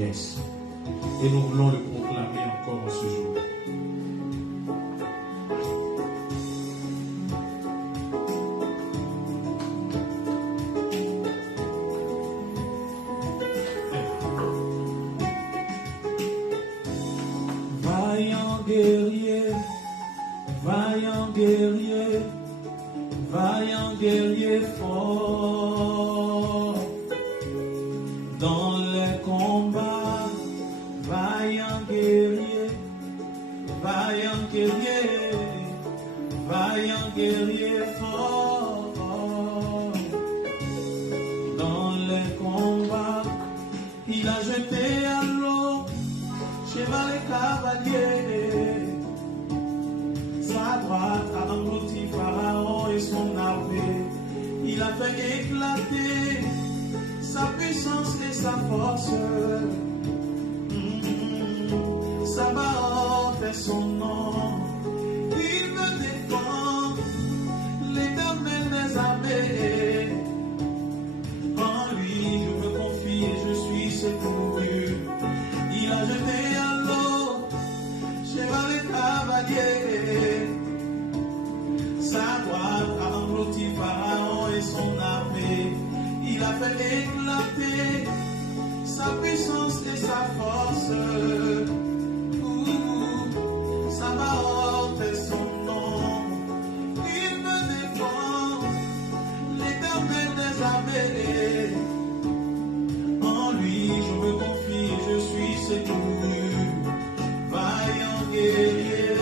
Yes. Et nous voulons le proclamer encore en ce jour. Vaillant guerrier, vaillant guerrier, vaillant guerrier fort. Dans les combats, vaillant guerrier, vaillant guerrier, vaillant guerrier fort. Dans les combats, il a jeté à l'eau cheval et cavalier. Sa droite a englouti Pharaon et son armée. Il a fait éclater sa puissance et sa force. Sabaoth est son nom. Il me défend, l'Éternel des armées. En lui je me confie et je suis secouru. Il a jeté à l'eau cheval et cavalier. Sa droite a englouti Pharaon et son armée. Il a fait éclater sa puissance et sa force. Sabaoth est son nom. Il me défend, l'Éternel des armées. En lui je me confie et je suis secouru. Vaillant guerrier,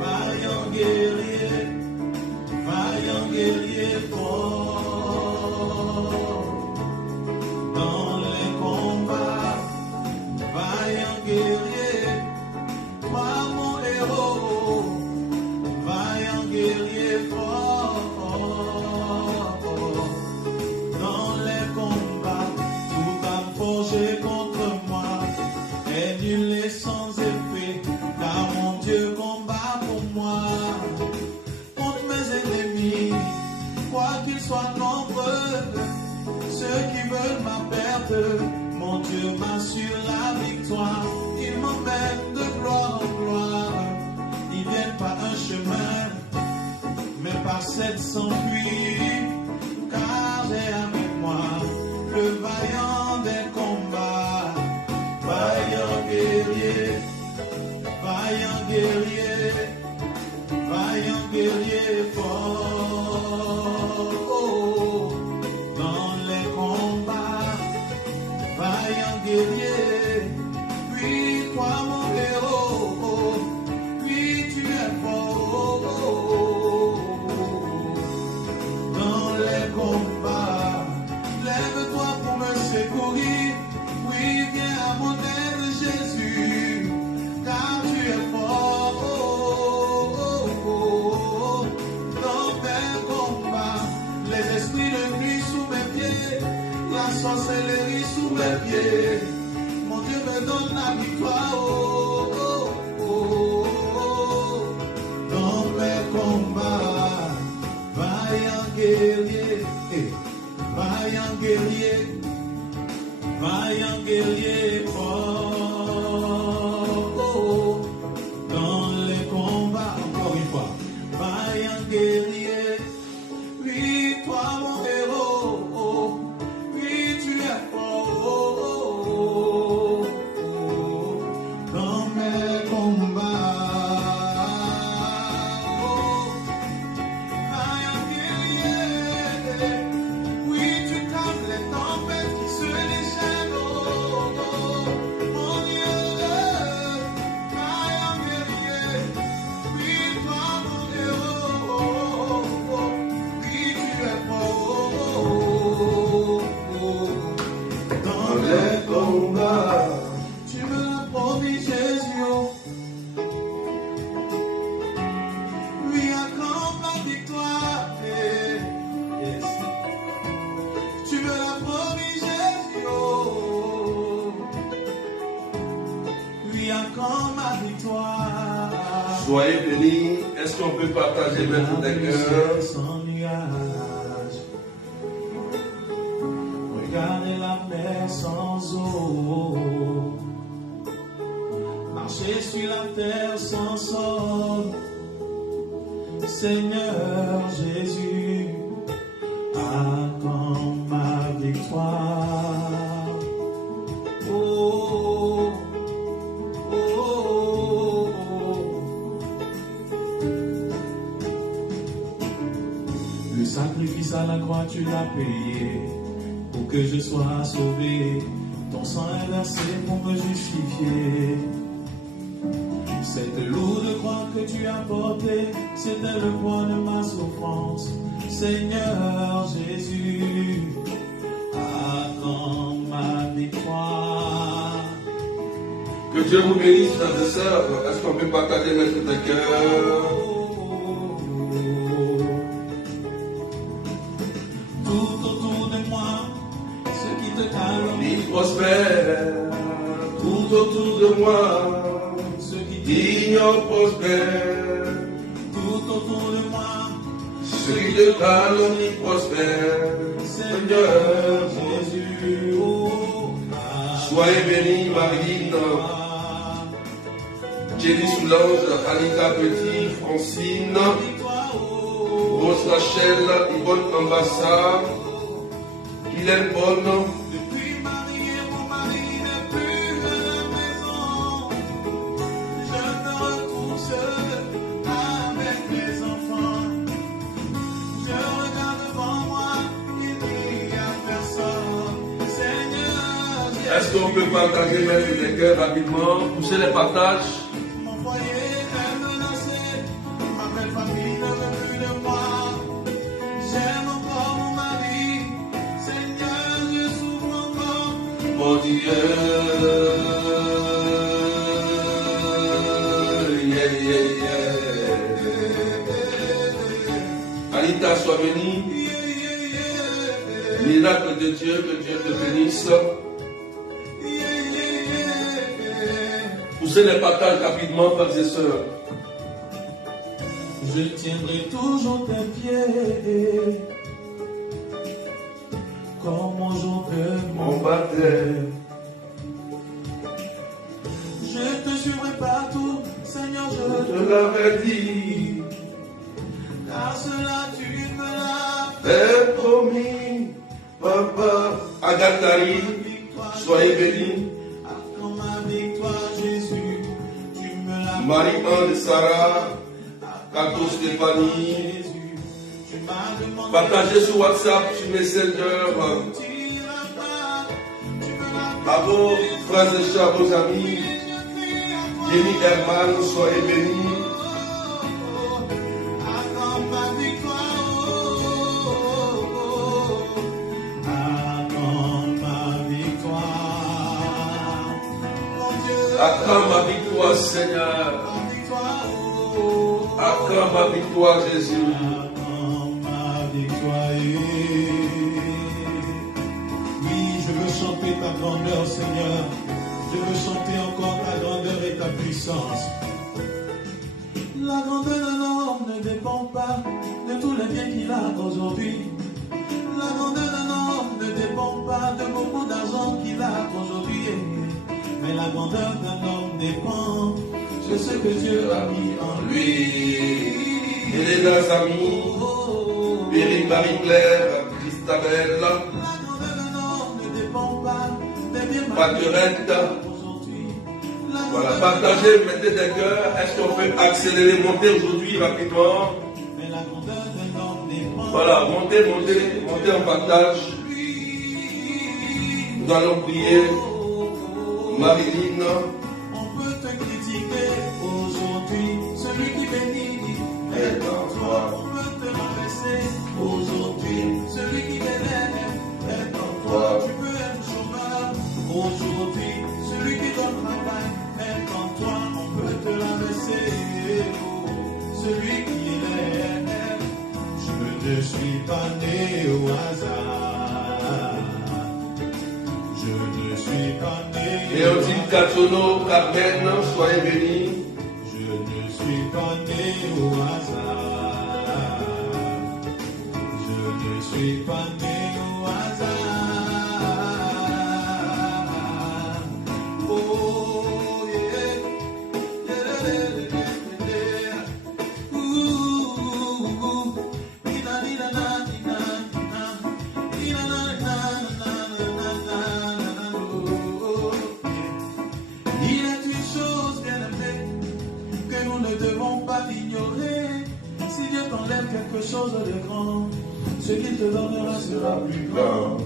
vaillant guerrier, vaillant guerrier fort. Dans les combats, vaillant guerrier, toi mon héros, vaillant guerrier fort. Dans les combats, toute âme forgée contre moi est nulle et sans effet, car mon Dieu combat pour moi. Contre mes ennemis, quoi qu'ils soient nombreux, ceux qui veulent ma perte, mon Dieu m'assure la victoire. Il m'emmène de gloire en gloire. Ils viennent par un chemin, mais par sept s'enfuient, car j'ai avec moi le vaillant des combats. Vaillant guerrier, vaillant guerrier, vaillant guerrier fort. Dans les combats, vaillant guerrier, oui, toi mon héros, oui, tu es fort. Dans les combats, lève-toi pour me secourir, oui, viens à mon aide Jésus, car tu es fort. Dans tes combats, les esprits de nuit sous mes pieds, la sorcellerie sous mes pieds, mon Dieu me donne la victoire. Dans mes combats, vaillant guerrier, vaillant guerrier, vaillant guerrier fort. Dans les combats, encore une fois, vaillant guerrier, oui, toi mon héros, oui, tu es fort. Dans mes combats, vaillant guerrier, oui, tu calmes les tempêtes qui se déchaînent. Mon Dieu, vaillant guerrier, oui, toi mon héros, oui, tu es fort. Dans les combats, tu me l'as promis, Jésus. Oui, acclame ma victoire. Yes. Tu me l'as promis, Jésus. Oui, acclame ma victoire. Soyez bénis. Est-ce qu'on peut partager maintenant des cœurs? Sans nuage. Regardez la mer sans eau. Marcher sur la terre sans sol. Seigneur Jésus, accorde ma victoire. Oh, oh, oh, oh. Le sacrifice à la croix, tu l'as payé pour que je sois sauvé. Ton sang est versé pour me justifier. Cette lourde croix que tu as portée, c'était le poids de ma souffrance. Seigneur Jésus, accorde ma victoire. Que Dieu vous bénisse, frères et sœurs. Est-ce qu'on peut partager notre cœur? Tout autour de moi, ceux qui te calomnient Prospère. Tout autour de moi, ignorent prospère. tout autour de moi, Ceux qui te calomnient prospère. Seigneur Jésus, oh, soyez bénis, Marine, Jenny Soulange, Anita Petit, Francine, Rose Rachel, Yvonne Ambassade, Guylaine Bonne. depuis marié, mon mari n'est plus à la maison. Je me retrouve seul avec les enfants. Je regarde devant moi, il n'y a personne. Seigneur, Est-ce qu'on peut partager mettre les cœurs rapidement? Poussez les partages. mon foyer est menacé. Ma belle famille ne veut plus de moi. J'aime encore mon mari. Seigneur, je souffre encore. Mon Dieu. Yeah, yeah, yeah. Anita, sois bénie. Miracle de Dieu, que Dieu te bénisse. Poussez les partages rapidement, frères et sœurs. Je tiendrai toujours tes pieds comme mon jour de Mon mon baptême. Je te suivrai partout, Seigneur, Je je te l'avais dit. car cela tu me l'as Fait promis, papa. Agathaï, soyez bénis. Accorde ma victoire, Jésus, tu me l'as Marie-Anne, Sarah, Cato Stéphanie. Jésus, tu m'as demandé Partagez sur WhatsApp, sur Messenger. tu l'as pas, tu me l'as À vos frères et sœurs, vos amis. je crie à toi. Jenny Herman, soyez bénis. Accorde ma victoire, accorde ma victoire, mon Dieu, Accorde ma victoire, Seigneur. ma victoire, Accorde ma victoire, Jésus. accorde ma victoire. Oui, je veux chanter ta grandeur, Seigneur. Je veux chanter encore ta grandeur et ta puissance. La grandeur d'un homme ne dépend pas de tous les biens qu'il a aujourd'hui. La grandeur d'un homme ne dépend pas de beaucoup d'argent qu'il a aujourd'hui. Mais la grandeur d'un homme dépend de ce que Dieu a mis en lui. Et les amis, Périne Marie-Claire, Christabelle, La grandeur d'un homme ne dépend pas des biens Paquerette. aujourd'hui. Voilà, partagez, mettez des cœurs. Est-ce qu'on peut accélérer, monter aujourd'hui rapidement? Mais la grandeur d'un homme dépend. Voilà, montez en partage. Nous allons prier. Marilyn, On peut te critiquer aujourd'hui, celui qui bénit est en toi. On peut te rabaisser aujourd'hui, celui qui t'élève est en toi. Tu peux être chômeur aujourd'hui, celui qui donne travail est en toi. On peut te rabaisser, celui qui élève. Je ne suis pas né au hasard. Je ne suis pas né. et on dit Katono, Carmen, soyez bénis. Je ne suis pas né au hasard. Je ne suis pas né au hasard. chose de grand, ce qu'il te donnera sera plus grand.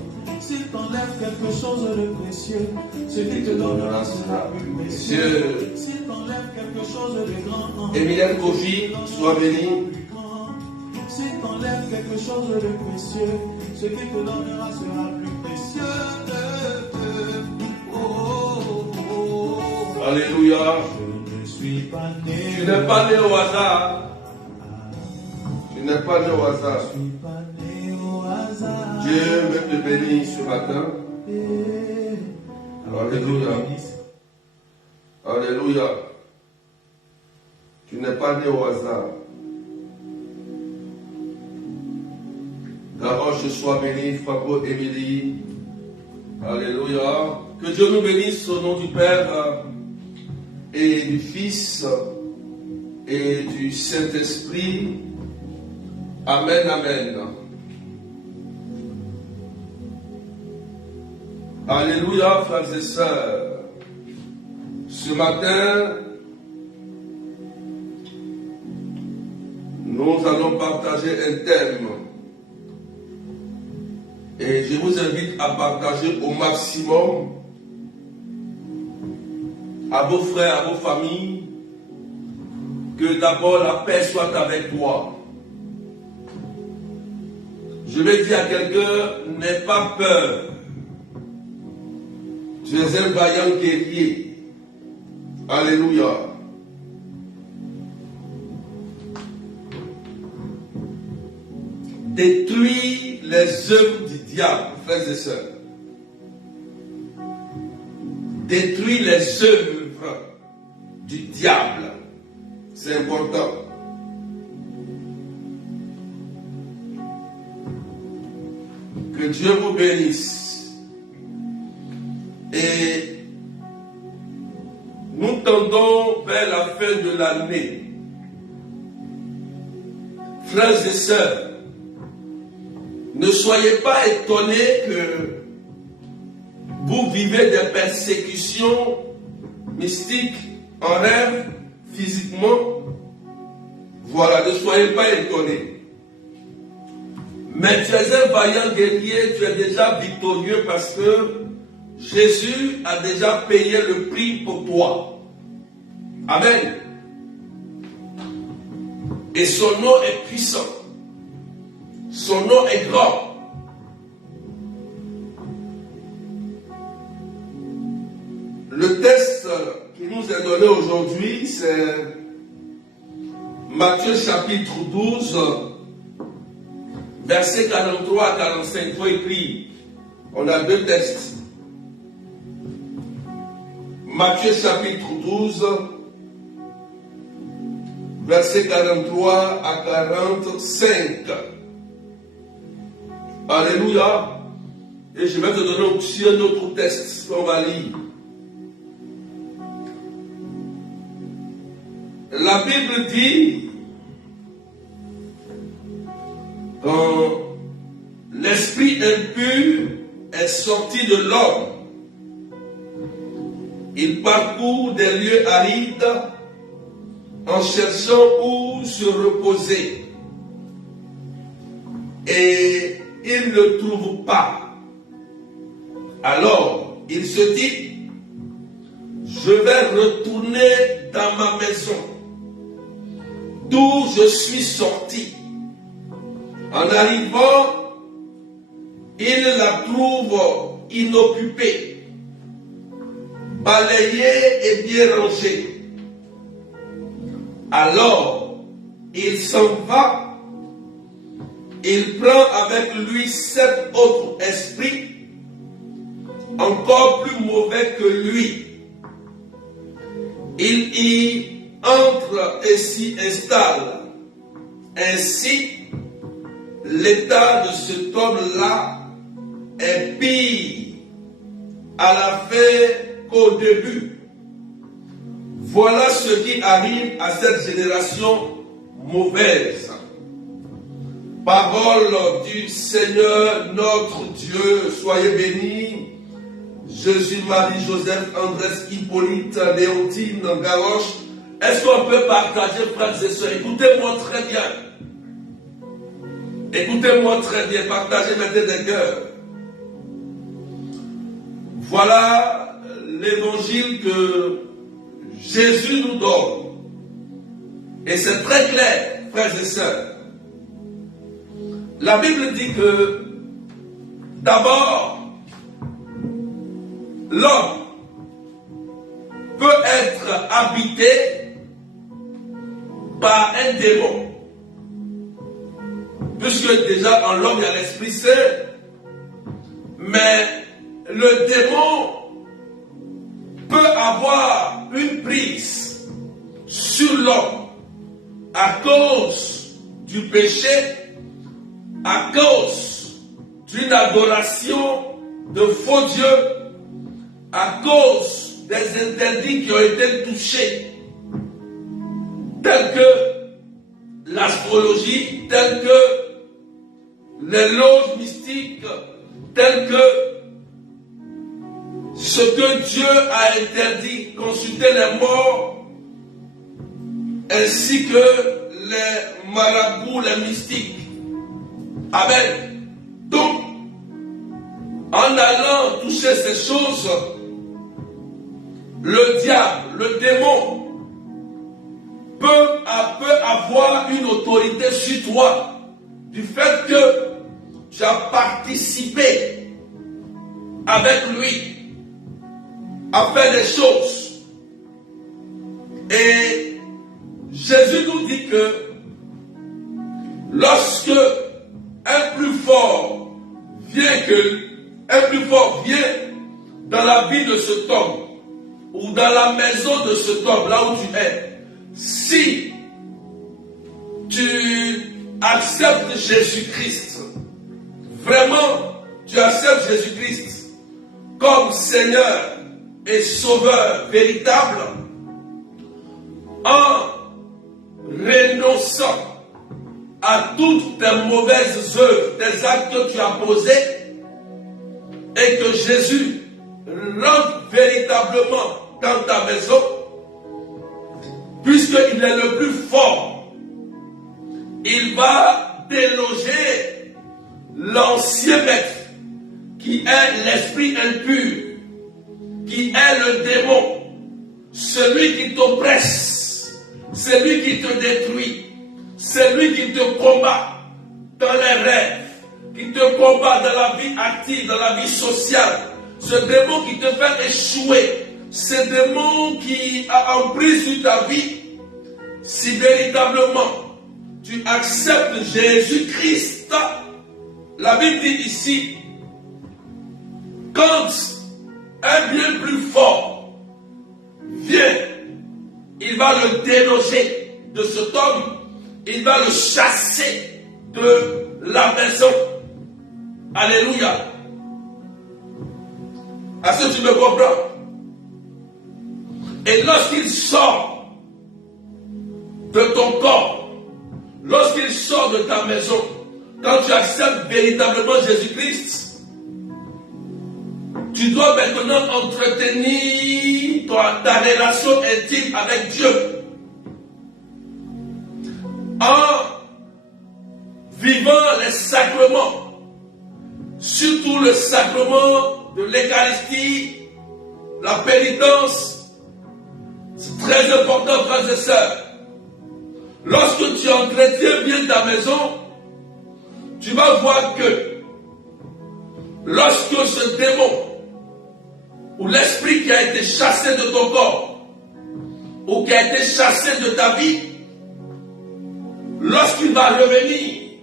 S'il t'enlève quelque chose de précieux, ce qu'il te donnera sera plus précieux. S'il t'enlève quelque chose de grand, Emilienne Kofi, sois béni. S'il t'enlève quelque chose de précieux, ce qu'il te donnera sera plus précieux. Alléluia. Je ne suis pas né. Tu n'es pas né au hasard. Tu n'es pas né au hasard. Je suis pas né au hasard. Dieu veut te bénir ce matin. Alléluia. Alléluia. Tu n'es pas né au hasard. Garoche soit béni, Fabo Émilie. Alléluia. Que Dieu nous bénisse au nom du Père et du Fils et du Saint-Esprit. Amen, amen. Alléluia, frères et sœurs. Ce matin, nous allons partager un thème. Et je vous invite à partager au maximum à vos frères, à vos familles, que d'abord la paix soit avec toi. Je vais dire à quelqu'un, n'aie pas peur. Tu es un vaillant guerrier. Alléluia. Détruis les œuvres du diable, frères et sœurs. Détruis les œuvres du diable. C'est important. Que Dieu vous bénisse. Et nous tendons vers la fin de l'année. Frères et sœurs, ne soyez pas étonnés que vous vivez des persécutions mystiques en rêve, physiquement. Voilà, ne soyez pas étonnés. Mais tu es un vaillant guerrier, tu es déjà victorieux parce que Jésus a déjà payé le prix pour toi. Amen. Et son nom est puissant. Son nom est grand. Le texte qui nous est donné aujourd'hui, c'est Matthieu chapitre 12, versets 43 à 45. Il faut écrire. On a deux textes. Matthieu chapitre 12, versets 43 à 45. Alléluia. Et je vais te donner aussi un autre texte qu'on va lire. La Bible dit, quand l'esprit impur est sorti de l'homme, il parcourt des lieux arides en cherchant où se reposer. Et il ne trouve pas. Alors, il se dit, je vais retourner dans ma maison, d'où je suis sorti. En arrivant, il la trouve inoccupée, balayée et bien rangée. Alors, il s'en va, il prend avec lui 7 autres esprits, encore plus mauvais que lui. Il y entre et s'y installe. Ainsi, l'état de cet homme-là est pire à la fin qu'au début. Voilà ce qui arrive à cette génération mauvaise. Parole du Seigneur notre Dieu, soyez bénis. Jésus, Marie, Joseph, Andrés, Hippolyte, Léontine, Garoche. Est-ce qu'on peut partager, frères et sœurs? Écoutez-moi très bien. Écoutez-moi très bien, partagez maintenant des cœurs. Voilà l'évangile que Jésus nous donne. Et c'est très clair, frères et sœurs. La Bible dit que d'abord, l'homme peut être habité par un démon. Puisque déjà en l'homme il y a l'Esprit Saint. Mais le démon peut avoir une prise sur l'homme à cause du péché, à cause d'une adoration de faux dieux, à cause des interdits qui ont été touchés, tels que l'astrologie, tels que les loges mystiques, tels que ce que Dieu a interdit, consulter les morts, ainsi que les marabouts, les mystiques. Amen. Donc, en allant toucher ces choses, le diable, le démon, peut avoir une autorité sur toi du fait que tu as participé avec lui à faire des choses. Et Jésus nous dit que lorsque un plus fort vient dans la vie de cet homme ou dans la maison de cet homme, là où tu es, si tu acceptes Jésus-Christ, vraiment tu acceptes Jésus-Christ comme Seigneur et Sauveur véritable, en renonçant à toutes tes mauvaises œuvres, tes actes que tu as posés, et que Jésus rentre véritablement dans ta maison, puisqu'il est le plus fort, il va déloger l'ancien maître, qui est l'esprit impur, qui est le démon, celui qui t'oppresse, celui qui te détruit, celui qui te combat dans les rêves, qui te combat dans la vie active, dans la vie sociale, ce démon qui te fait échouer, ce démon qui a emprise sur ta vie. Si véritablement tu acceptes Jésus-Christ, la Bible dit ici, quand un bien plus fort vient, il va le déloger de cet homme, il va le chasser de la maison. Alléluia. Est-ce que tu me comprends? Et lorsqu'il sort de ton corps, lorsqu'il sort de ta maison, quand tu acceptes véritablement Jésus-Christ, tu dois maintenant entretenir ta relation intime avec Dieu en vivant les sacrements, surtout le sacrement de l'Eucharistie, la pénitence. C'est très important, frères et sœurs. Lorsque tu entretiens bien ta maison, tu vas voir que lorsque ce démon ou l'esprit qui a été chassé de ton corps ou qui a été chassé de ta vie, lorsqu'il va revenir,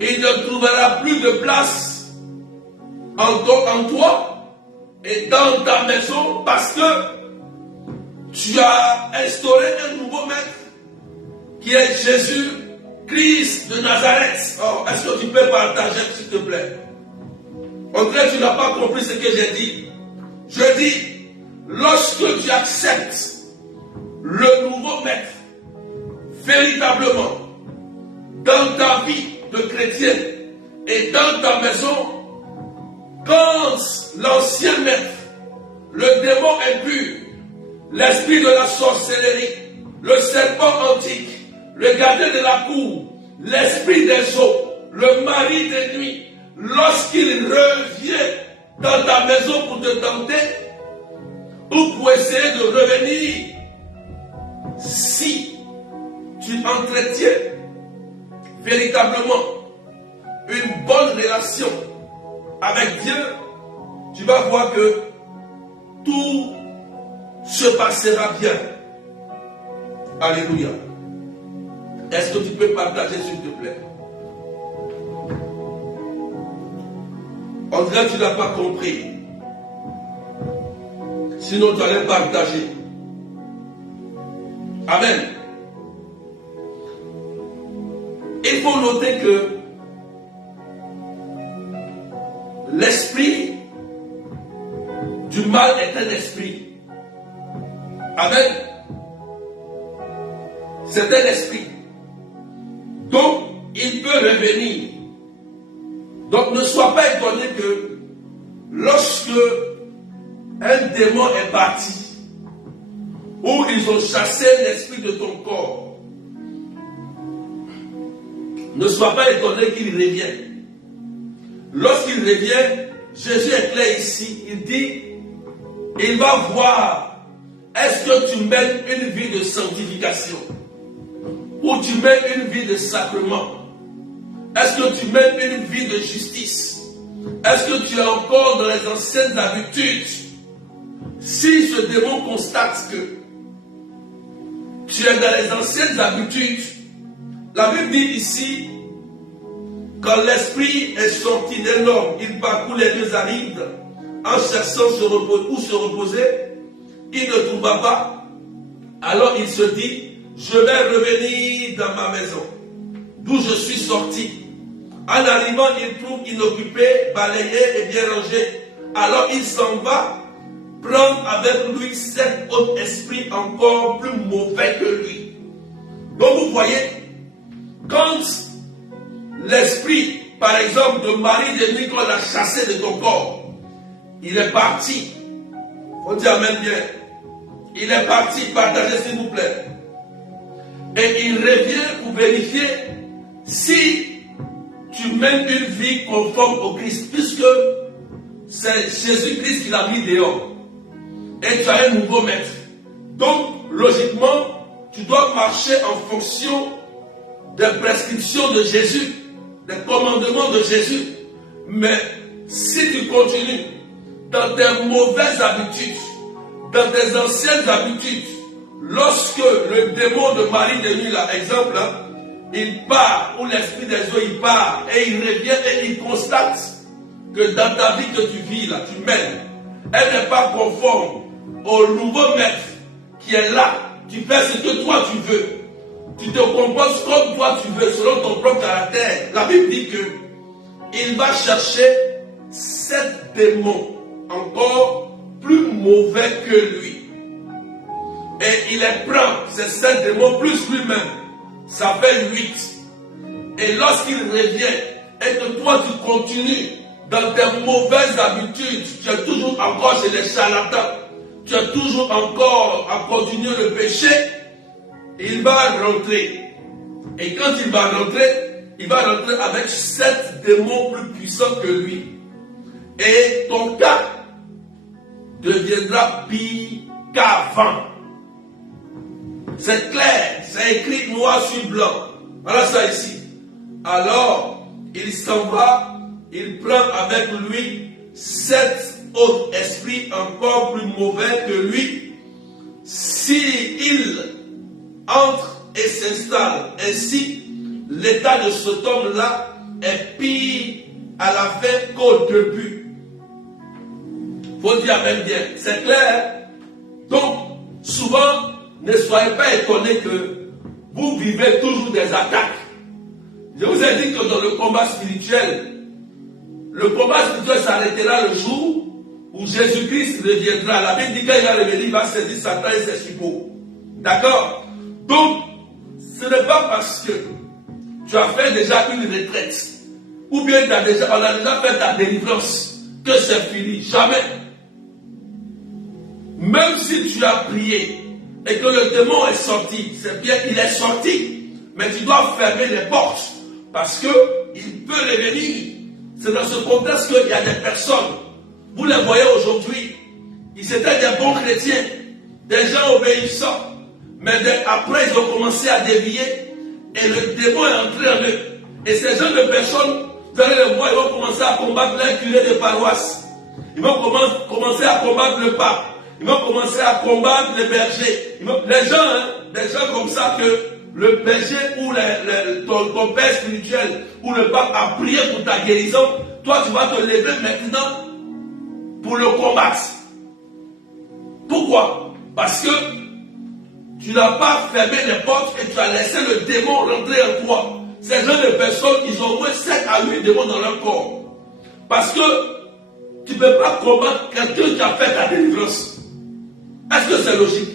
il ne trouvera plus de place en toi et dans ta maison, parce que tu as instauré un nouveau maître qui est Jésus-Christ de Nazareth. Oh, est-ce que tu peux partager, s'il te plaît? En vrai, tu n'as pas compris ce que j'ai dit. Je dis, lorsque tu acceptes le nouveau maître véritablement dans ta vie de chrétien et dans ta maison, quand l'ancien maître, le démon impur, l'esprit de la sorcellerie, le serpent antique, le gardien de la cour, l'esprit des eaux, le mari des nuits, lorsqu'il revient dans ta maison pour te tenter ou pour essayer de revenir, si tu entretiens véritablement une bonne relation avec Dieu, tu vas voir que tout se passera bien. Alléluia. Est-ce que tu peux partager, s'il te plaît? On dirait que tu n'as pas compris. Sinon, tu allais partager. Amen. Il faut noter que l'esprit du mal est un esprit. Amen. C'est un esprit. Donc, il peut revenir. Donc, ne sois pas étonné que lorsque un démon est parti, ou ils ont chassé l'esprit de ton corps, ne sois pas étonné qu'il revienne. Lorsqu'il revient, Jésus est clair ici. Il dit, il va voir, est-ce que tu mènes une vie de sanctification ou tu mènes une vie de sacrement? Est-ce que tu mènes une vie de justice? Est-ce que tu es encore dans les anciennes habitudes? Si ce démon constate que tu es dans les anciennes habitudes, la Bible dit ici, quand l'esprit est sorti d'un homme, il parcourt les deux arides en cherchant où se reposer, il ne trouva pas. Alors il se dit, je vais revenir dans ma maison, d'où je suis sorti. En arrivant, il trouve inoccupé, balayé et bien rangé. Alors il s'en va prendre avec lui 7 autres esprits encore plus mauvais que lui. Donc vous voyez, quand l'esprit, par exemple, de mari de nuit qu'on a chassé de ton corps, il est parti. Faut dire amen bien. Il est parti, partagez s'il vous plaît. Et il revient pour vérifier si tu mènes une vie conforme au Christ, puisque c'est Jésus-Christ qui l'a mis dehors. Et tu as un nouveau maître. Donc, logiquement, tu dois marcher en fonction des prescriptions de Jésus, des commandements de Jésus. Mais si tu continues dans tes mauvaises habitudes, dans tes anciennes habitudes, lorsque le démon de Marie de nuit, là, exemple, hein, il part, ou l'esprit des eaux, il part, et il revient et il constate que dans ta vie que tu vis, là, tu mènes, elle n'est pas conforme au nouveau maître qui est là. Tu fais ce que toi tu veux. Tu te composes comme toi tu veux, selon ton propre caractère. La Bible dit que il va chercher 7 démons encore plus mauvais que lui. Et il les prend, ces 7 démons, plus lui-même. Ça fait 8. Et lorsqu'il revient, et que toi tu continues dans tes mauvaises habitudes, tu es toujours encore chez les charlatans, tu es toujours encore à continuer le péché, il va rentrer. Et quand il va rentrer avec 7 démons plus puissants que lui. Et ton cas deviendra pire qu'avant. C'est clair, c'est écrit noir sur blanc. Voilà ça ici. Alors, il s'en va, il prend avec lui 7 autres esprits encore plus mauvais que lui. S'il entre et s'installe ainsi, l'état de cet homme-là est pire à la fin qu'au début. Faut dire amen bien. C'est clair. Donc, souvent, ne soyez pas étonnés que vous vivez toujours des attaques. Je vous ai dit que dans le combat spirituel s'arrêtera le jour où Jésus-Christ reviendra. La Bible dit qu'il va revenir, il va saisir Satan et ses suppôts. D'accord? Donc, ce n'est pas parce que tu as fait déjà une retraite, ou bien on a déjà fait ta délivrance, que c'est fini. Jamais. Même si tu as prié et que le démon est sorti, c'est bien, il est sorti. Mais tu dois fermer les portes parce qu'il peut revenir. C'est dans ce contexte qu'il y a des personnes, vous les voyez aujourd'hui, ils étaient des bons chrétiens, des gens obéissants, mais après ils ont commencé à dévier et le démon est entré en eux. Et ces gens de personnes, vous allez les voir, ils vont commencer à combattre les curés de paroisse. Ils vont commencer à combattre le pape. Ils vont commencer à combattre les bergers. Les gens comme ça que le berger ou ton père spirituel ou le pape a prié pour ta guérison, toi tu vas te lever maintenant pour le combattre. Pourquoi? Parce que tu n'as pas fermé les portes et tu as laissé le démon rentrer en toi. Ces gens de personnes, ils ont au moins 7 à 8 démons dans leur corps. Parce que tu ne peux pas combattre quelqu'un qui a fait ta délivrance. Est-ce que c'est logique?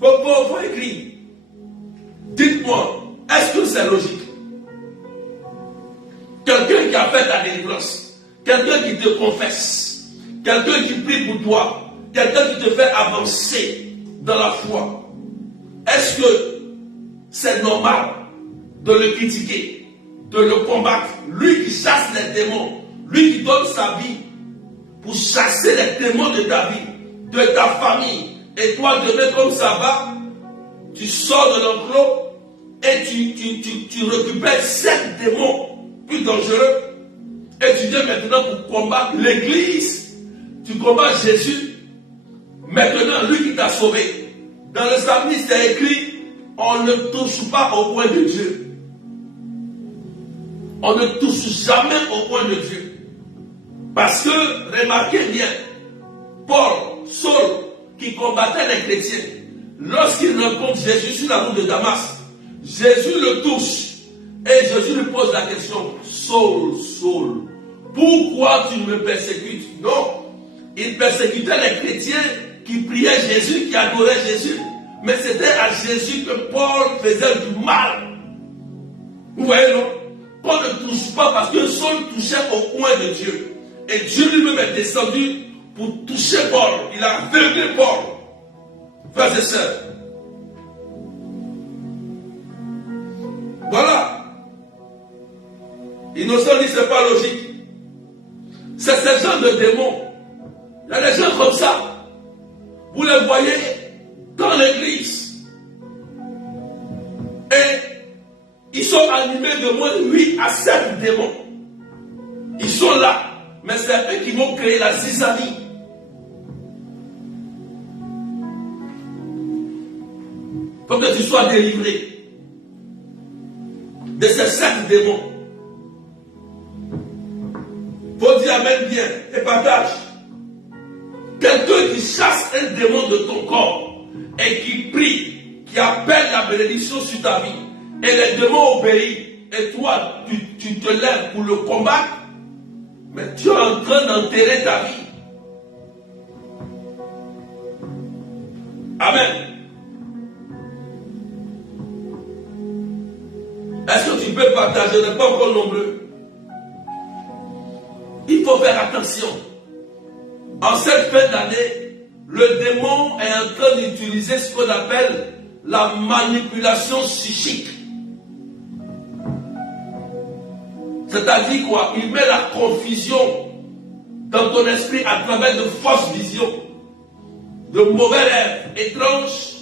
Faut écrire. Dites-moi, est-ce que c'est logique? Quelqu'un qui a fait ta délivrance, quelqu'un qui te confesse, quelqu'un qui prie pour toi, quelqu'un qui te fait avancer dans la foi. Est-ce que c'est normal de le critiquer, de le combattre? Lui qui chasse les démons, lui qui donne sa vie pour chasser les démons de ta vie, de ta famille. Et toi, demain, comme ça va, tu sors de l'enclos et tu récupères 7 démons plus dangereux. Et tu viens maintenant pour combattre l'Église. Tu combats Jésus. Maintenant, lui qui t'a sauvé. Dans le samedi, c'est écrit, on ne touche pas au coin de Dieu. On ne touche jamais au coin de Dieu. Parce que, remarquez bien, Paul, Saul, qui combattait les chrétiens, lorsqu'il rencontre Jésus sur la route de Damas, Jésus le touche et Jésus lui pose la question, Saul, Saul, pourquoi tu me persécutes? Non, il persécutait les chrétiens qui priaient Jésus, qui adoraient Jésus, mais c'était à Jésus que Paul faisait du mal. Vous voyez, non? Paul ne touche pas parce que Saul touchait au coin de Dieu. Et Dieu lui-même est descendu pour toucher Paul. Il a aveuglé Paul. Frères et sœurs. Voilà. Innocent dit c'est pas logique. C'est ce genre de démons. Il y a des gens comme ça. Vous les voyez dans l'église. Et ils sont animés de moins de 8 à 7 démons. Ils sont là. Mais c'est eux qui vont créer la zizanie. Il faut que tu sois délivré de ces 7 démons. Il faut dire amen bien et partage. Quelqu'un qui chasse un démon de ton corps et qui prie, qui appelle la bénédiction sur ta vie, et les démons obéissent, et toi, tu te lèves pour le combattre, mais tu es en train d'enterrer ta vie. Amen. Est-ce que tu peux partager? Je n'ai pas encore nombreux. Il faut faire attention. En cette fin d'année, le démon est en train d'utiliser ce qu'on appelle la manipulation psychique. C'est-à-dire quoi? Il met la confusion dans ton esprit à travers de fausses visions, de mauvais rêves étranges.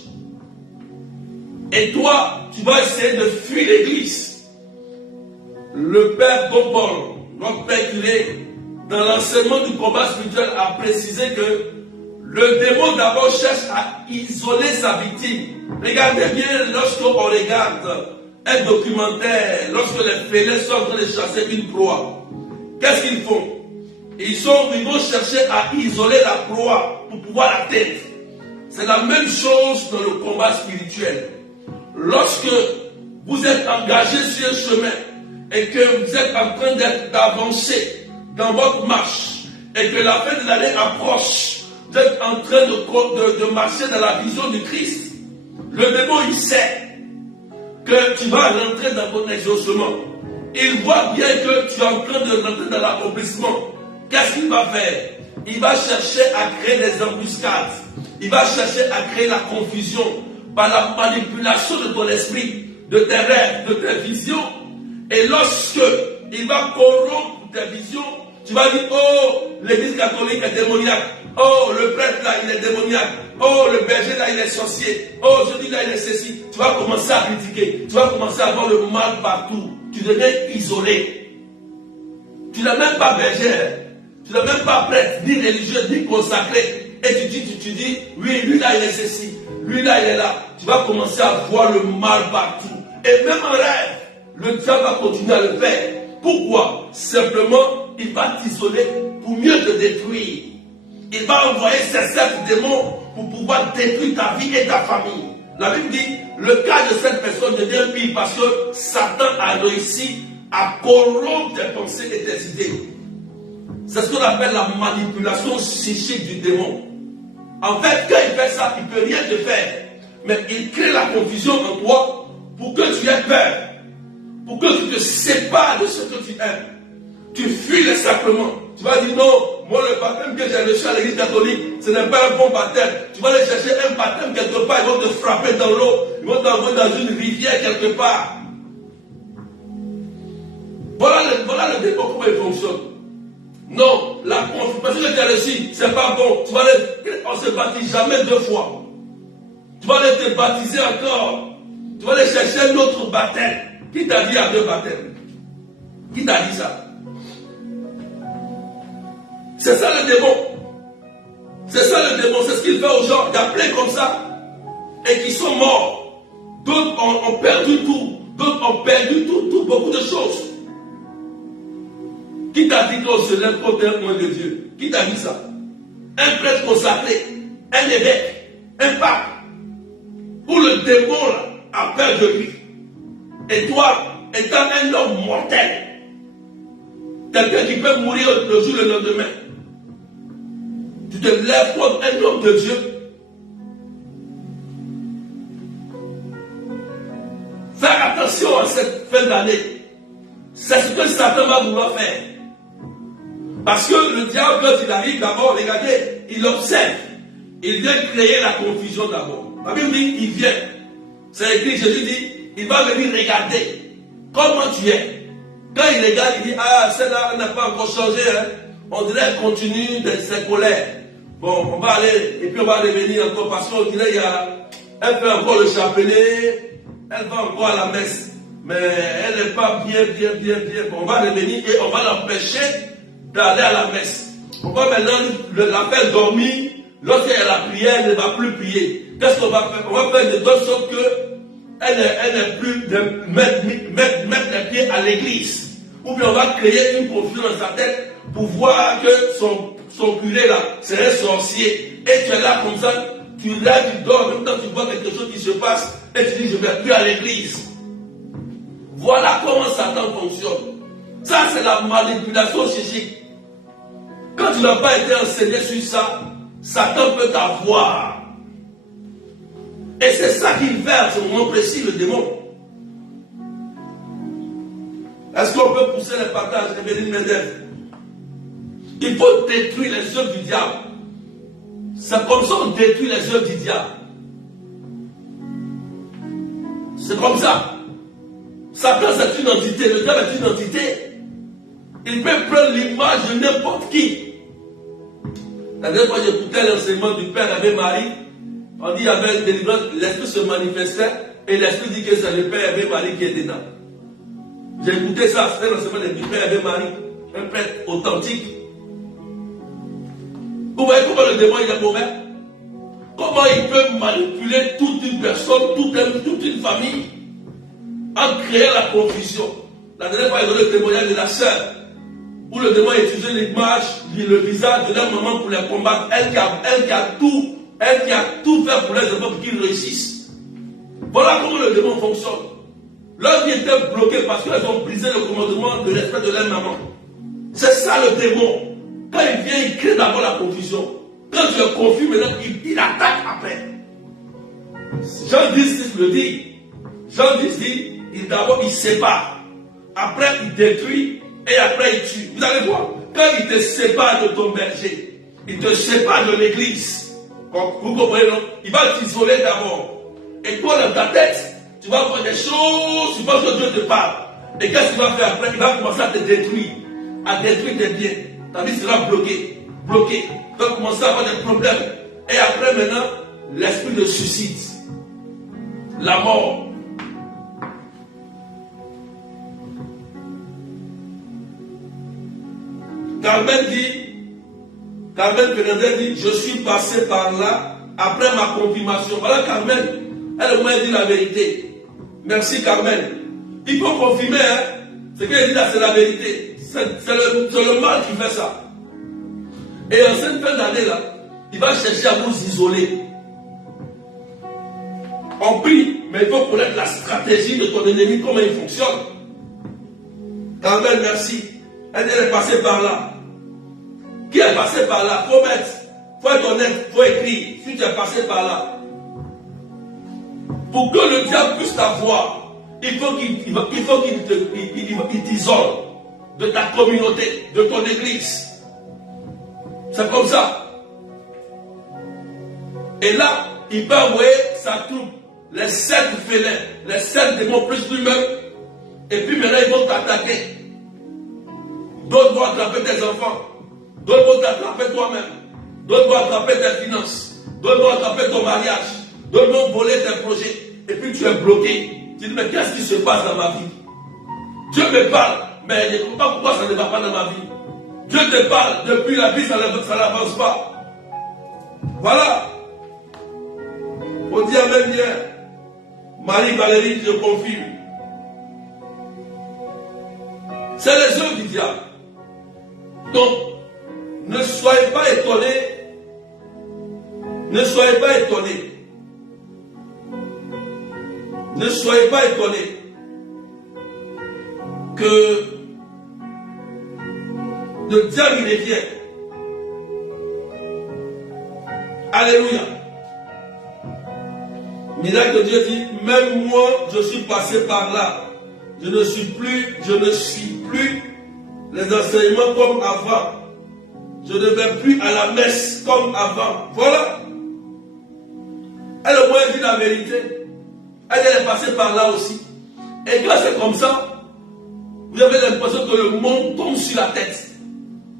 Et toi, tu vas essayer de fuir l'église. Le père Paul, notre père curé, dans l'enseignement du combat spirituel, a précisé que le démon d'abord cherche à isoler sa victime. Regardez bien lorsqu'on regarde un documentaire, lorsque les félins sont en train de chasser une proie. Qu'est-ce qu'ils font? Ils vont chercher à isoler la proie pour pouvoir l'atteindre. C'est la même chose dans le combat spirituel. Lorsque vous êtes engagé sur un chemin et que vous êtes en train d'avancer dans votre marche et que la fin de l'année approche, vous êtes en train de marcher dans la vision du Christ, le démon il sait que tu vas rentrer dans ton exaucement. Il voit bien que tu es en train de rentrer dans l'accomplissement. Qu'est-ce qu'il va faire? Il va chercher à créer des embuscades. Il va chercher à créer la confusion par la manipulation de ton esprit de tes rêves, de tes visions. Et lorsque il va corrompre tes visions, tu vas dire, oh, l'église catholique est démoniaque. Oh, le prêtre là, il est démoniaque. Oh, le berger là, il est sorcier. Oh, je dis là, il est ceci. Tu vas commencer à critiquer. Tu vas commencer à avoir le mal partout. Tu deviens isolé. Tu n'es même pas berger. Tu n'es même pas prêtre, ni religieux, ni consacré. Et tu dis, oui, lui là, il est ceci. Lui là, il est là. Tu vas commencer à voir le mal partout. Et même en rêve, le diable va continuer à le faire. Pourquoi? Simplement, il va t'isoler pour mieux te détruire. Il va envoyer ses 7 démons pour pouvoir détruire ta vie et ta famille. La Bible dit, le cas de cette personne devient pire parce que Satan a réussi à corrompre tes pensées et tes idées. C'est ce qu'on appelle la manipulation psychique du démon. En fait, quand il fait ça, il ne peut rien te faire. Mais il crée la confusion en toi pour que tu aies peur. Pour que tu te sépares de ce que tu aimes. Tu fuis les sacrements. Tu vas dire non, moi le baptême que j'ai reçu à l'église catholique, ce n'est pas un bon baptême. Tu vas aller chercher un baptême quelque part, ils vont te frapper dans l'eau, ils vont t'envoyer dans une rivière quelque part. Voilà le démon, comment il fonctionne. Non, la confirmation que tu as reçue, c'est pas bon. Tu vas aller, on ne se baptise jamais 2 fois. Tu vas aller te baptiser encore. Tu vas aller chercher un autre baptême. Qui t'a dit il y a 2 baptêmes? Qui t'a dit ça? C'est ça le démon. C'est ça le démon. C'est ce qu'il fait aux gens, d'appeler comme ça. Et qui sont morts. D'autres ont perdu tout. D'autres ont perdu tout, beaucoup de choses. Qui t'a dit qu'on se lève contre un point de Dieu? Qui t'a dit ça? Un prêtre consacré, un évêque, un pape. Où le démon là, a peur de lui. Et toi, étant un homme mortel, quelqu'un qui peut mourir le jour et le lendemain, tu te lèves contre un homme de Dieu. Faire attention à cette fin d'année. C'est ce que Satan va vouloir faire. Parce que le diable, quand il arrive d'abord, regardez, il observe. Il vient créer la confusion d'abord. La Bible dit, il vient. C'est écrit, Jésus dit, il va venir regarder comment tu es. Quand il regarde, il dit, ah, celle-là n'a pas encore changé. Hein. On dirait qu'elle continue de ses colères. Bon, on va aller, et puis on va revenir encore, parce qu'on dirait, elle fait encore le chapelet, elle va encore à la messe. Mais elle n'est pas bien. Bon, on va revenir et on va l'empêcher d'aller à la messe. On va maintenant la faire dormir. Lorsqu'elle a la prière, elle ne va plus prier. Qu'est-ce qu'on va faire? On va faire de telle sorte qu'elle n'est plus de mettre les pieds à l'église. Ou bien on va créer une confusion dans sa tête pour voir que son curé là, c'est un sorcier. Et tu es là comme ça, tu lèves, tu dors, en même temps tu vois quelque chose qui se passe, et tu dis je ne vais plus à l'église. Voilà comment Satan fonctionne. Ça c'est la manipulation psychique. Quand tu n'as pas été enseigné sur ça, Satan peut t'avoir. Et c'est ça qu'il fait à ce moment précis, le démon. Est-ce qu'on peut pousser les partages, Evelyne Mendel? Il faut détruire les œuvres du diable. C'est comme ça qu'on détruit les œuvres du diable. C'est comme ça. Satan, c'est une entité. Le diable est une entité. Il peut prendre l'image de n'importe qui. La dernière fois, j'écoutais l'enseignement du Père Abbé Marie. On dit qu'il y avait une délivrance, l'esprit se manifestait et l'esprit dit que c'est le Père Abbé Marie qui est dedans. J'ai écouté ça, c'était l'enseignement du Père Abbé Marie, un prêtre authentique. Vous voyez comment le démon il est mauvais? Comment il peut manipuler toute une personne, toute une famille, en créant la confusion. La dernière fois, il y a eu le témoignage de la sœur, où le démon a utilisé l'image, le visage de leur maman pour les combattre. Elle qui a tout fait pour les enfants pour qu'ils réussissent. Voilà comment le démon fonctionne. Leur vie était bloquée parce qu'elles ont brisé le commandement de respect de leur maman. C'est ça le démon. Quand il vient, il crée d'abord la confusion. Quand tu es confus, maintenant, il attaque après. Jean 10 le dit. Jean 10 dit, d'abord il sépare. Après il détruit et après il tue. Vous allez voir, quand il te sépare de ton berger, il te sépare de l'église. Vous comprenez, non? Il va t'isoler d'abord. Et toi, dans ta tête, tu vas voir des choses, tu penses que Dieu te parle. Et qu'est-ce qu'il va faire après? Il va commencer à te détruire, tes biens. Ta vie sera bloquée. Tu vas commencer à avoir des problèmes. Et après maintenant, l'esprit de suicide, la mort. Carmen Fernandez dit, je suis passé par là après ma confirmation. Voilà Carmen, elle m'a dit la vérité. Merci Carmen. Il faut confirmer, hein. Ce qu'elle dit là, c'est la vérité. C'est le mal qui fait ça. Et en cette fin d'année là, il va chercher à vous isoler. On prie, mais il faut connaître la stratégie de ton ennemi, comment il fonctionne. Carmen, merci. Elle est passée par là. Qui est passé par là? Il faut mettre, il faut être honnête, il faut écrire. Si tu es passé par là. Pour que le diable puisse t'avoir, il faut qu'il t'isole de ta communauté, de ton église. C'est comme ça. Et là, il va envoyer sa troupe, les 7 félins, les 7 démons plus lui-même. Et puis maintenant, ils vont t'attaquer. D'autres vont attraper tes enfants. D'autres vont t'attraper toi-même. D'autres vont attraper tes finances. D'autres vont attraper ton mariage. D'autres vont voler tes projets. Et puis tu es bloqué. Tu dis, mais qu'est-ce qui se passe dans ma vie? Dieu me parle, mais je ne comprends pas pourquoi ça ne va pas dans ma vie. Dieu te parle, depuis la vie, ça n'avance pas. Voilà. On dit Amen bien. Marie-Valérie, je confirme. C'est les œuvres du diable. Donc, ne soyez pas étonnés. Ne soyez pas étonnés. Ne soyez pas étonnés que le diable il vient. Alléluia. Miracle de Dieu dit, même moi je suis passé par là. Je ne suis plus les enseignements comme avant. Je ne vais plus à la messe comme avant. Voilà. Elle au moins dit la vérité. Elle est passée par là aussi. Et quand c'est comme ça, vous avez l'impression que le monde tombe sur la tête.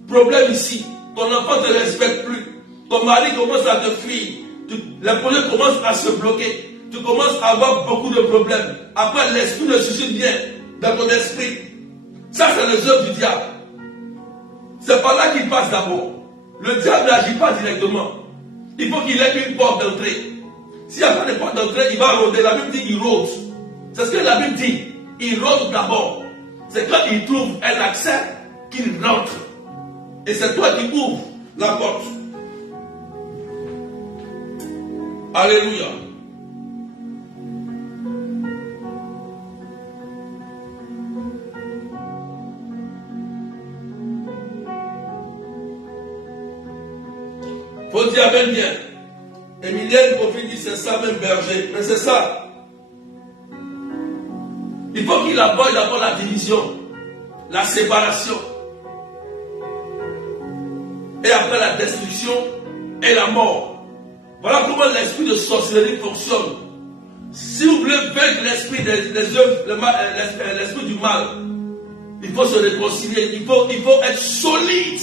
Problème ici, ton enfant ne te respecte plus. Ton mari commence à te fuir. Les projets commencent à se bloquer. Tu commences à avoir beaucoup de problèmes. Après, l'esprit de suicide vient dans ton esprit. Ça, c'est les œuvres du diable. C'est par là qu'il passe d'abord. Le diable n'agit pas directement. Il faut qu'il ait une porte d'entrée. S'il n'y a pas de porte d'entrée, il va rôder. La Bible dit il rôde. C'est ce que la Bible dit. Il rôde d'abord. C'est quand il trouve un accès qu'il rentre. Et c'est toi qui ouvres la porte. Alléluia. Faut dire Amen bien. Emilienne Kofi dit c'est ça même berger. Mais c'est ça. Il faut qu'il aborde d'abord la division, la séparation. Et après la destruction et la mort. Voilà comment l'esprit de sorcellerie fonctionne. Si vous voulez vaincre l'esprit des œuvres, l'esprit du mal, il faut se réconcilier. Il faut être solide.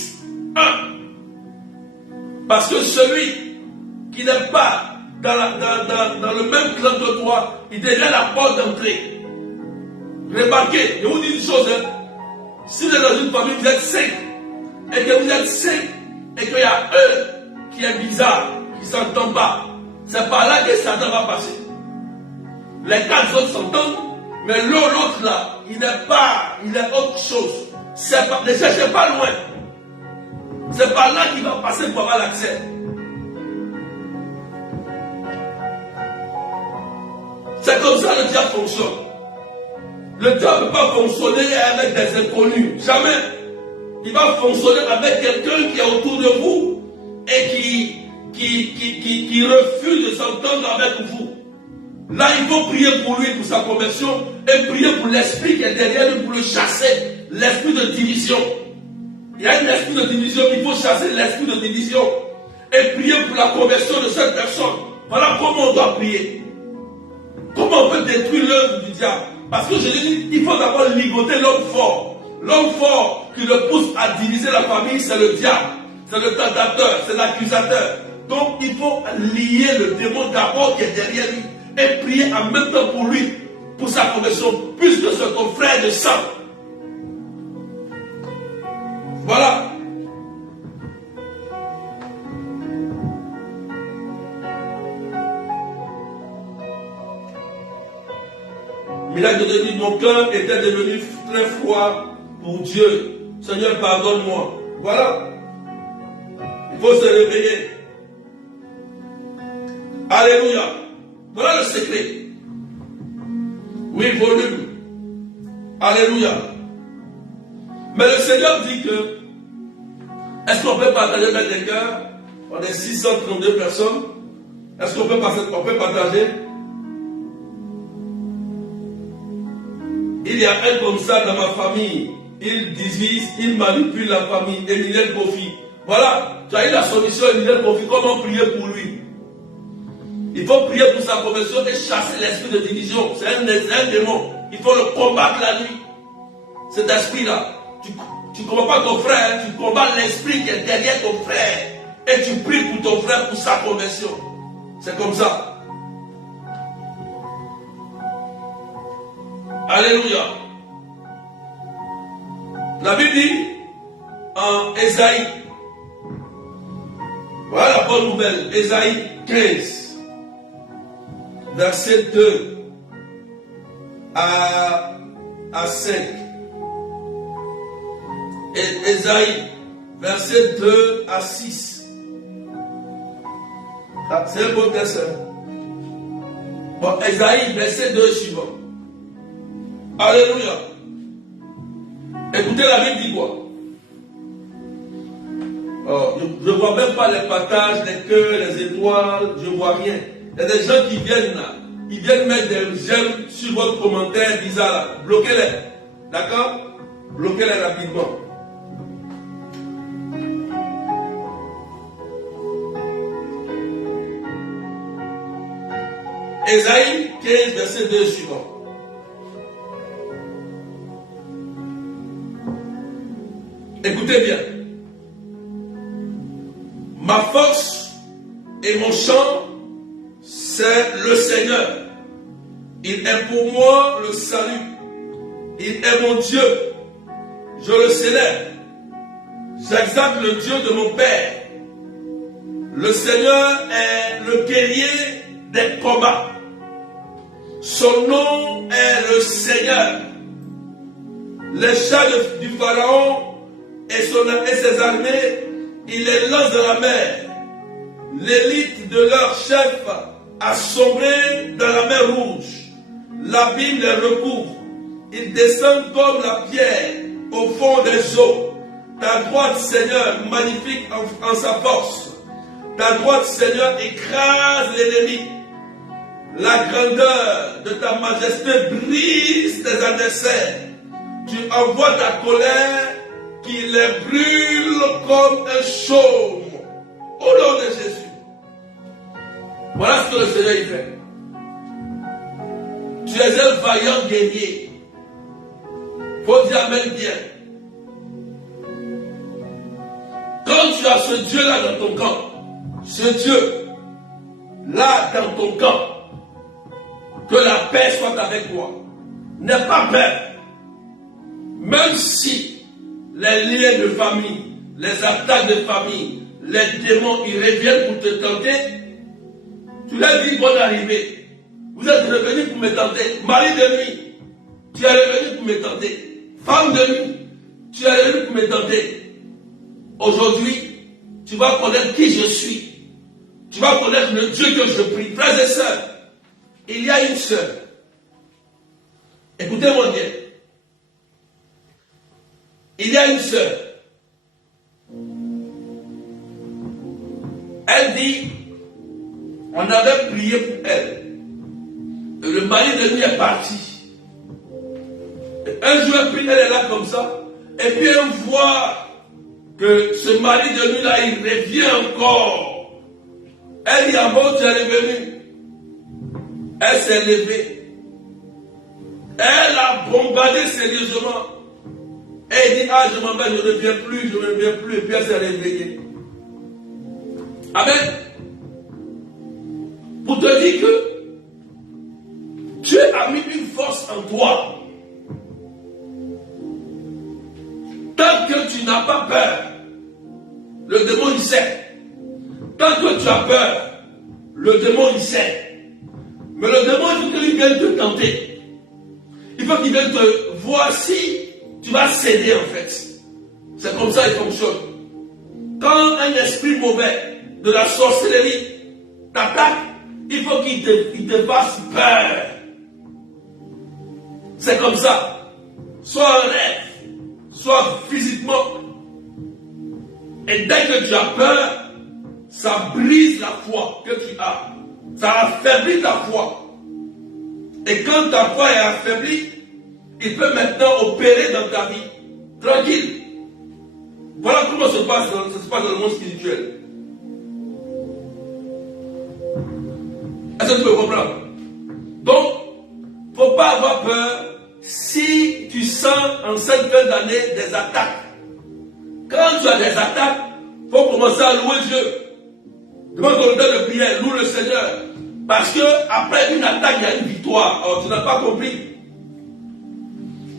Parce que celui qui n'est pas dans le même clan que toi, il devient la porte d'entrée. Remarquez, je vous dis une chose. Si vous êtes dans une famille, vous êtes 5. Et que vous êtes 5. Et qu'il y a un qui est bizarre, qui ne s'entend pas. C'est par là que Satan va passer. Les 4 autres s'entendent, mais l'autre là, il est autre chose. Ne cherchez pas loin. C'est par là qu'il va passer pour avoir l'accès. C'est comme ça que le diable fonctionne. Le diable ne peut pas fonctionner avec des inconnus. Jamais. Il va fonctionner avec quelqu'un qui est autour de vous et qui refuse de s'entendre avec vous. Là, il faut prier pour lui, pour sa conversion, et prier pour l'esprit qui est derrière lui pour le chasser. L'esprit de division. Il y a un esprit de division, il faut chasser l'esprit de division et prier pour la conversion de cette personne. Voilà comment on doit prier. Comment on peut détruire l'œuvre du diable? Parce que je dis, il faut d'abord ligoter l'homme fort. L'homme fort qui le pousse à diviser la famille, c'est le diable. C'est le tentateur, c'est l'accusateur. Donc il faut lier le démon d'abord qui est derrière lui et prier en même temps pour lui, pour sa conversion, puisque c'est ton frère de sang. Voilà. Milac de dit, mon cœur était devenu très froid pour Dieu. Seigneur, pardonne-moi. Voilà. Il faut se réveiller. Alléluia. Voilà le secret. Oui, volume. Alléluia. Mais le Seigneur dit que, est-ce qu'on peut partager avec quelqu'un? On est 632 personnes. Est-ce qu'on peut partager? Il y a un comme ça dans ma famille. Il divise, il manipule la famille. Emilien Kofi. Voilà, tu as eu la solution, Emilien Kofi. Comment prier pour lui? Il faut prier pour sa conversion et chasser l'esprit de division. C'est un démon. Il faut le combattre la nuit. Cet esprit-là. Tu ne combats pas ton frère, tu combats l'esprit qui est derrière ton frère. Et tu pries pour ton frère pour sa conversion. C'est comme ça. Alléluia. La Bible dit en Ésaïe, voilà la bonne nouvelle, Ésaïe 15, verset 2 à 5. Et Ésaïe, verset 2 à 6. C'est un bon texte. Bon, Ésaïe, verset 2 suivant. Alléluia. Écoutez, la Bible dit quoi? Oh, je ne vois même pas les partages, les cœurs, les étoiles, je ne vois rien. Il y a des gens qui viennent là, ils viennent mettre des j'aime sur votre commentaire bizarre là. Bloquez-les. D'accord? Bloquez-les rapidement. Ésaïe 15, verset 2 suivant. Écoutez bien. Ma force et mon chant, c'est le Seigneur. Il est pour moi le salut. Il est mon Dieu. Je le célèbre. J'exalte le Dieu de mon Père. Le Seigneur est le guerrier des combats. Son nom est le Seigneur. Les chars du Pharaon et ses armées, il les lance dans la mer. L'élite de leur chef a sombré dans la mer Rouge. L'abîme les recouvre. Ils descendent comme la pierre au fond des eaux. Ta droite, Seigneur, magnifique en sa force. Ta droite, Seigneur, écrase l'ennemi. La grandeur de ta majesté brise tes adversaires. Tu envoies ta colère qui les brûle comme un chaume. Au nom de Jésus. Voilà ce que le Seigneur y fait. Tu es un vaillant guerrier. Faut dire amen bien. Quand tu as ce Dieu-là dans ton camp, ce Dieu-là dans ton camp, que la paix soit avec toi. N'aie pas peur. Même si les liens de famille, les attaques de famille, les démons, ils reviennent pour te tenter, tu leur dis bonne arrivée. Vous êtes revenus pour me tenter. Mari de nuit, tu es revenu pour me tenter. Femme de nuit, tu es revenu pour me tenter. Aujourd'hui, tu vas connaître qui je suis. Tu vas connaître le Dieu que je prie. Frères et sœurs, il y a une sœur. Écoutez-moi bien. Il y a une sœur. Elle dit, on avait prié pour elle. Et le mari de nuit est parti. Et un jour, puis elle est là comme ça. Et puis elle voit que ce mari de nuit là, il revient encore. Elle dit, ah bon, tu es revenu. Elle s'est levée. Elle a bombardé sérieusement. Et elle dit, ah, je m'en vais, je ne reviens plus, je ne reviens plus. Et puis elle s'est réveillée. Amen. Pour te dire que Dieu a mis une force en toi. Tant que tu n'as pas peur, le démon il sait. Tant que tu as peur, le démon il sait. Mais le démon, il faut qu'il vienne te tenter. Il faut qu'il vienne te voir si tu vas céder en fait. C'est comme ça qu'il fonctionne. Quand un esprit mauvais de la sorcellerie t'attaque, il faut qu'il te fasse peur. C'est comme ça. Soit un rêve, soit physiquement. Et dès que tu as peur, ça brise la foi que tu as. Ça affaiblit ta foi. Et quand ta foi est affaiblie, il peut maintenant opérer dans ta vie. Tranquille. Voilà comment ça se passe dans le monde spirituel. Est-ce que tu peux comprendre? Donc, il ne faut pas avoir peur si tu sens en cette fin d'année des attaques. Quand tu as des attaques, il faut commencer à louer Dieu. Demande au temps de prière, loue le Seigneur. Parce que après une attaque, il y a une victoire. Alors tu n'as pas compris.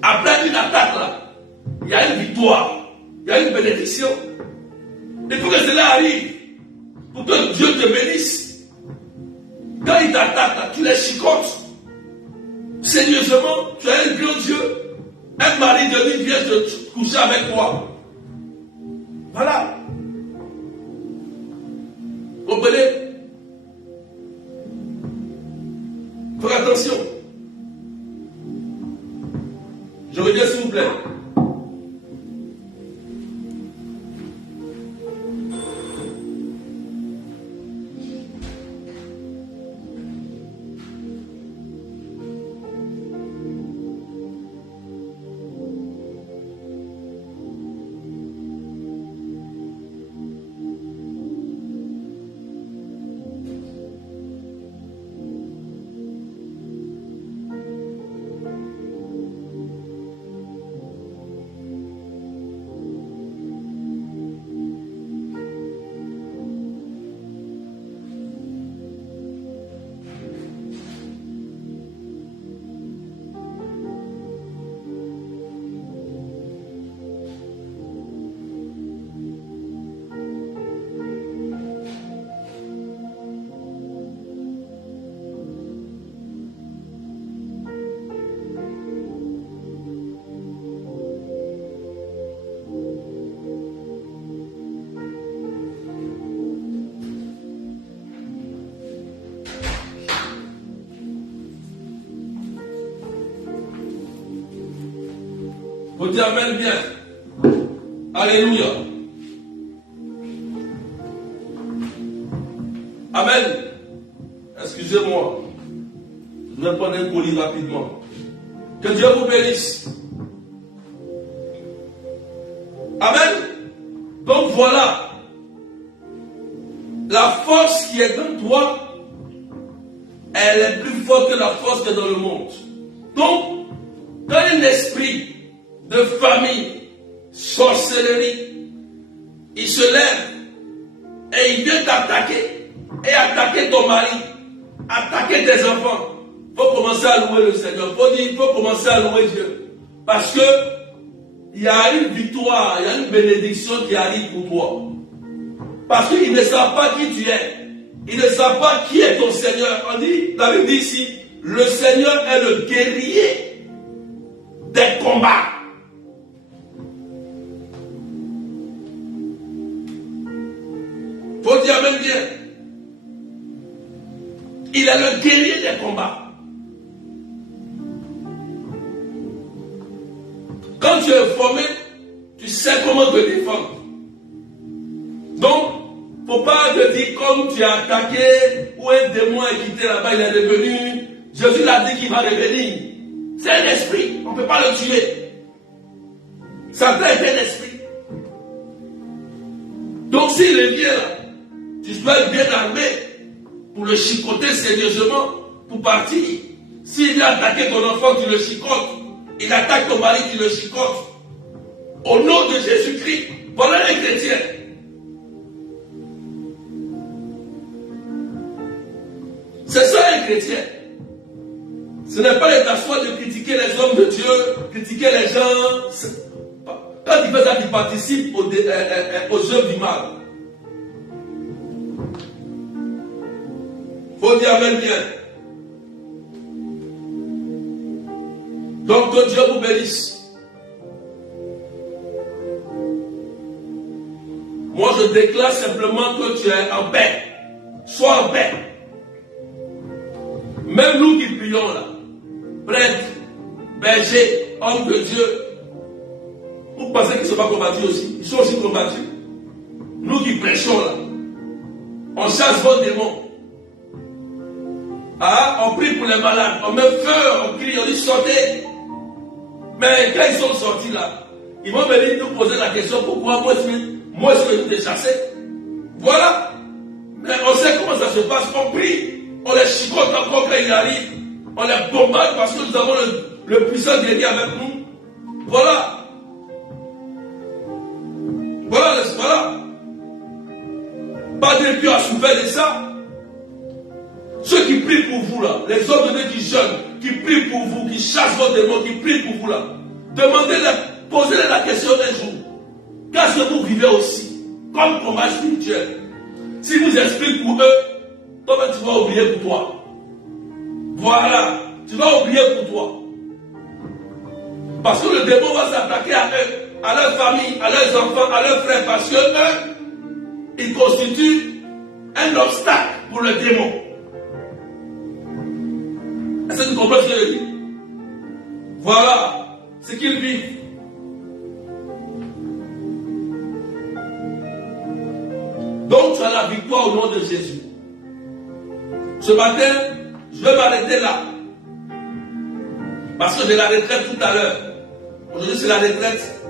Après une attaque, là, il y a une victoire. Il y a une bénédiction. Il faut que cela arrive. Pour que Dieu te bénisse. Quand il t'attaque, là, tu les chicotes. Sérieusement, tu as un grand Dieu. Un mari de lui vient te coucher avec toi. Voilà. Comprenez? Faites attention. Je reviens s'il vous plaît. Vous dites Amen bien. Alléluia. Amen. Excusez-moi. Je vais prendre un colis rapidement. Que Dieu vous bénisse. Amen. Donc voilà. La force qui est dans toi, elle est plus forte que la force qui est dans le monde. Donc, quand un esprit de famille, sorcellerie, il se lève et il vient t'attaquer et attaquer ton mari, attaquer tes enfants. Il faut commencer à louer le Seigneur. Il faut commencer à louer Dieu. Parce que il y a une victoire, il y a une bénédiction qui arrive pour toi. Parce qu'ils ne savent pas qui tu es. Ils ne savent pas qui est ton Seigneur. On dit, la Bible dit ici, le Seigneur est le guerrier des combats. Faut dire même bien. Il est le guerrier des combats. Quand tu es formé, tu sais comment te défendre. Donc, il ne faut pas te dire comme tu as attaqué ou un démon est quitté là-bas, il est revenu. Jésus l'a dit qu'il va revenir. C'est un esprit, on ne peut pas le tuer. Satan est un esprit. Donc s'il revient là, tu dois être bien armé pour le chicoter sérieusement, pour partir. S'il vient attaquer ton enfant, tu le chicotes. Il attaque ton mari, tu le chicotes. Au nom de Jésus-Christ, voilà les chrétiens. C'est ça un chrétien. Ce n'est pas de t'asseoir de critiquer les hommes de Dieu, critiquer les gens. Quand il fait ça, il participe aux œuvres du mal. Faut dire amen bien. Donc que Dieu vous bénisse. Moi je déclare simplement que tu es en paix. Sois en paix. Même nous qui prions là, prêtres, bergers, hommes de Dieu, vous pensez qu'ils ne sont pas combattus aussi? Ils sont aussi combattus. Nous qui prêchons là, on chasse vos démons. Ah, on prie pour les malades, on met feu, on crie, on dit sortez. Mais quand ils sont sortis là, ils vont venir nous poser la question pourquoi moi est-ce que je t'ai chassé? Voilà. Mais on sait comment ça se passe, on prie, on les chicote encore quand ils arrivent, on les bombarde parce que nous avons le puissant guerrier avec nous. Voilà. Voilà. Pas de Dieu a souffert de ça. Ceux qui prient pour vous là, les hommes de Dieu qui jeûnent, qui prient pour vous, qui chassent vos démons, qui prient pour vous là, posez-leur la question un jour. Qu'est-ce que vous vivez aussi comme combat spirituel? Si vous expliquez pour eux, toi tu vas oublier pour toi. Voilà, tu vas oublier pour toi. Parce que le démon va s'attaquer à eux, à leur famille, à leurs enfants, à leurs frères, parce que eux, ils constituent un obstacle pour le démon. Est-ce que tu comprends ce que je dis? Voilà ce qu'ils vivent. Donc tu as la victoire au nom de Jésus. Ce matin, je vais m'arrêter là. Parce que j'ai la retraite tout à l'heure. Aujourd'hui c'est la retraite.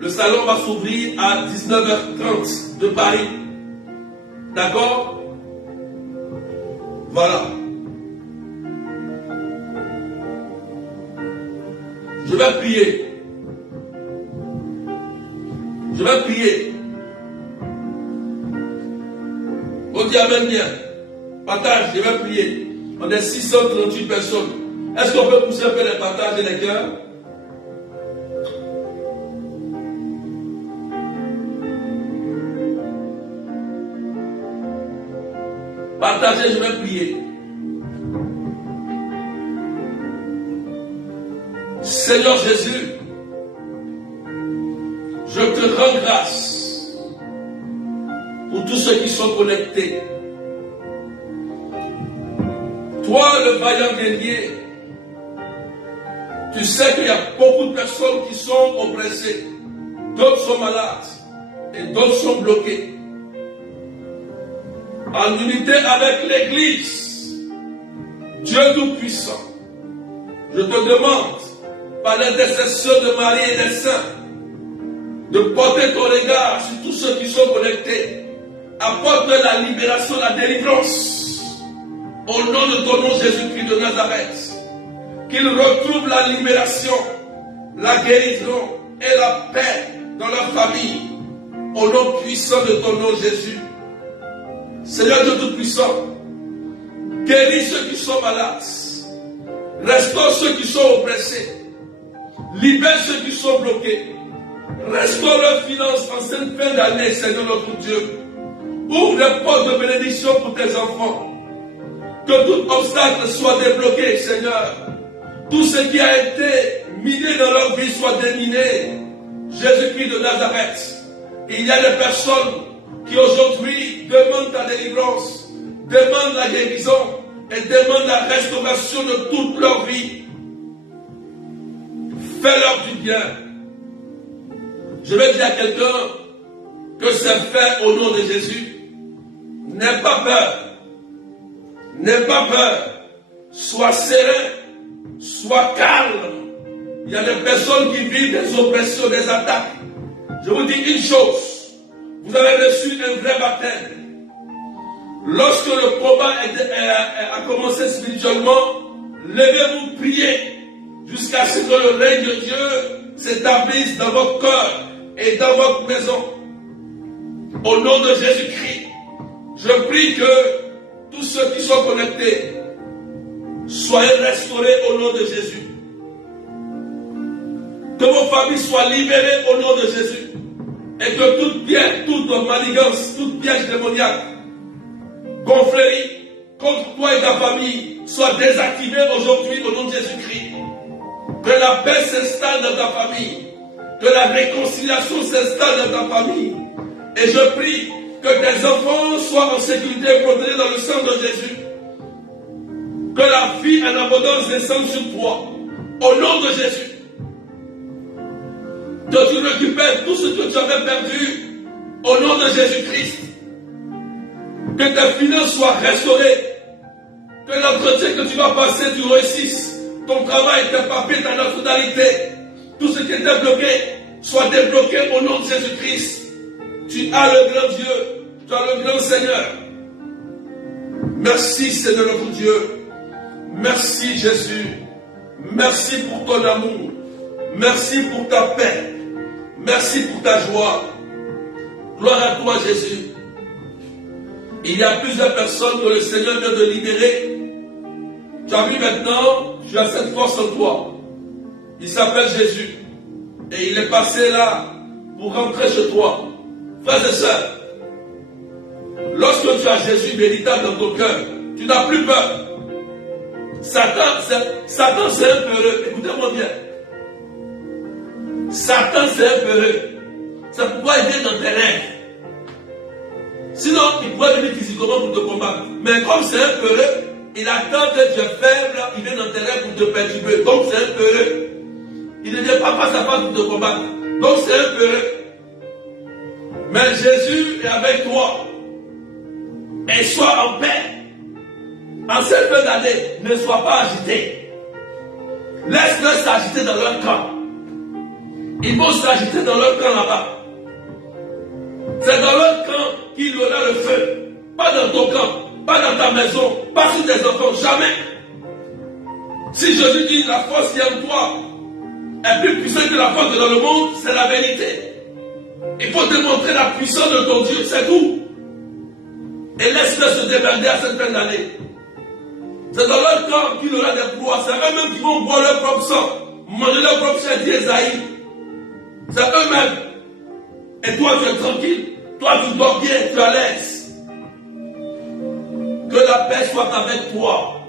Le salon va s'ouvrir à 19h30 de Paris. D'accord? Voilà. Je vais prier. Je vais prier. On dit amen bien. Partage, je vais prier. On est 638 personnes. Est-ce qu'on peut pousser un peu les partages et les cœurs? Partagez, je vais prier. Seigneur Jésus, je te rends grâce pour tous ceux qui sont connectés. Toi, le vaillant guerrier, tu sais qu'il y a beaucoup de personnes qui sont oppressées, d'autres sont malades et d'autres sont bloquées. En unité avec l'Église, Dieu Tout-Puissant, je te demande, par l'intercession de Marie et des saints, de porter ton regard sur tous ceux qui sont connectés. Apporte la libération, la délivrance. Au nom de ton nom Jésus-Christ de Nazareth. Qu'ils retrouvent la libération, la guérison et la paix dans leur famille. Au nom puissant de ton nom Jésus. Seigneur Dieu Tout-Puissant, guéris ceux qui sont malades. Restaure ceux qui sont oppressés. Libère ceux qui sont bloqués. Restaure leurs finances en cette fin d'année, Seigneur notre Dieu. Ouvre les portes de bénédiction pour tes enfants. Que tout obstacle soit débloqué, Seigneur. Tout ce qui a été miné dans leur vie soit déminé. Jésus-Christ de Nazareth. Il y a des personnes qui aujourd'hui demandent ta délivrance, demandent la guérison et demandent la restauration de toute leur vie. Fais-leur du bien. Je vais dire à quelqu'un que c'est fait au nom de Jésus. N'aie pas peur. N'aie pas peur. Sois serein. Sois calme. Il y a des personnes qui vivent des oppressions, des attaques. Je vous dis une chose. Vous avez reçu un vrai baptême. Lorsque le combat a commencé spirituellement, levez-vous, priez, jusqu'à ce que le règne de Dieu s'établisse dans votre cœur et dans votre maison. Au nom de Jésus-Christ, je prie que tous ceux qui sont connectés soyez restaurés au nom de Jésus. Que vos familles soient libérées au nom de Jésus. Et que toute manigance, toute piège démoniaque, confrérie contre toi et ta famille soit désactivée aujourd'hui au nom de Jésus-Christ. Que la paix s'installe dans ta famille. Que la réconciliation s'installe dans ta famille. Et je prie que tes enfants soient en sécurité et protégés dans le sang de Jésus. Que la vie en abondance descende sur toi. Au nom de Jésus. Que tu récupères tout ce que tu avais perdu. Au nom de Jésus-Christ. Que tes finances soient restaurées. Que l'entretien que tu vas passer, tu réussisses. Ton travail, tes papiers, ta nationalité. Tout ce qui était bloqué soit débloqué au nom de Jésus-Christ. Tu as le grand Dieu. Tu as le grand Seigneur. Merci Seigneur notre Dieu. Merci Jésus. Merci pour ton amour. Merci pour ta paix. Merci pour ta joie. Gloire à toi Jésus. Il y a plusieurs personnes que le Seigneur vient de libérer. Tu as vu maintenant, tu as cette force en toi. Il s'appelle Jésus. Et il est passé là pour rentrer chez toi. Frères et sœurs, lorsque tu as Jésus véritable dans ton cœur, tu n'as plus peur. Satan c'est un peureux. Écoutez-moi bien. Satan c'est un peureux. C'est pourquoi il vient dans tes rêves. Sinon, il pourrait venir physiquement pour te combattre. Mais comme c'est un peureux, il attend que tu es faible, il vient dans tes rêves pour te perturber. Donc c'est un peureux. Il ne vient pas face à face pour te combattre. Donc c'est un peureux. Mais Jésus est avec toi. Et sois en paix. En cette fin d'année, ne sois pas agité. Laisse-les s'agiter dans leur camp. Ils vont s'agiter dans leur camp là-bas. C'est dans leur camp qu'il y aura le feu. Pas dans ton camp, pas dans ta maison, pas sur tes enfants, jamais. Si Jésus dit la force qui est en toi est plus puissante que la force qui est dans le monde, c'est la vérité. Il faut démontrer la puissance de ton Dieu, c'est tout. Et laisse-les se démerder à cette fin d'année. C'est dans leur camp qu'il y aura des proies. C'est eux-mêmes qui vont boire leur propre sang, manger leur propre chair, dit Esaïe. C'est eux-mêmes. Et toi, tu es tranquille. Toi, tu dors bien, tu es à l'aise. Que la paix soit avec toi.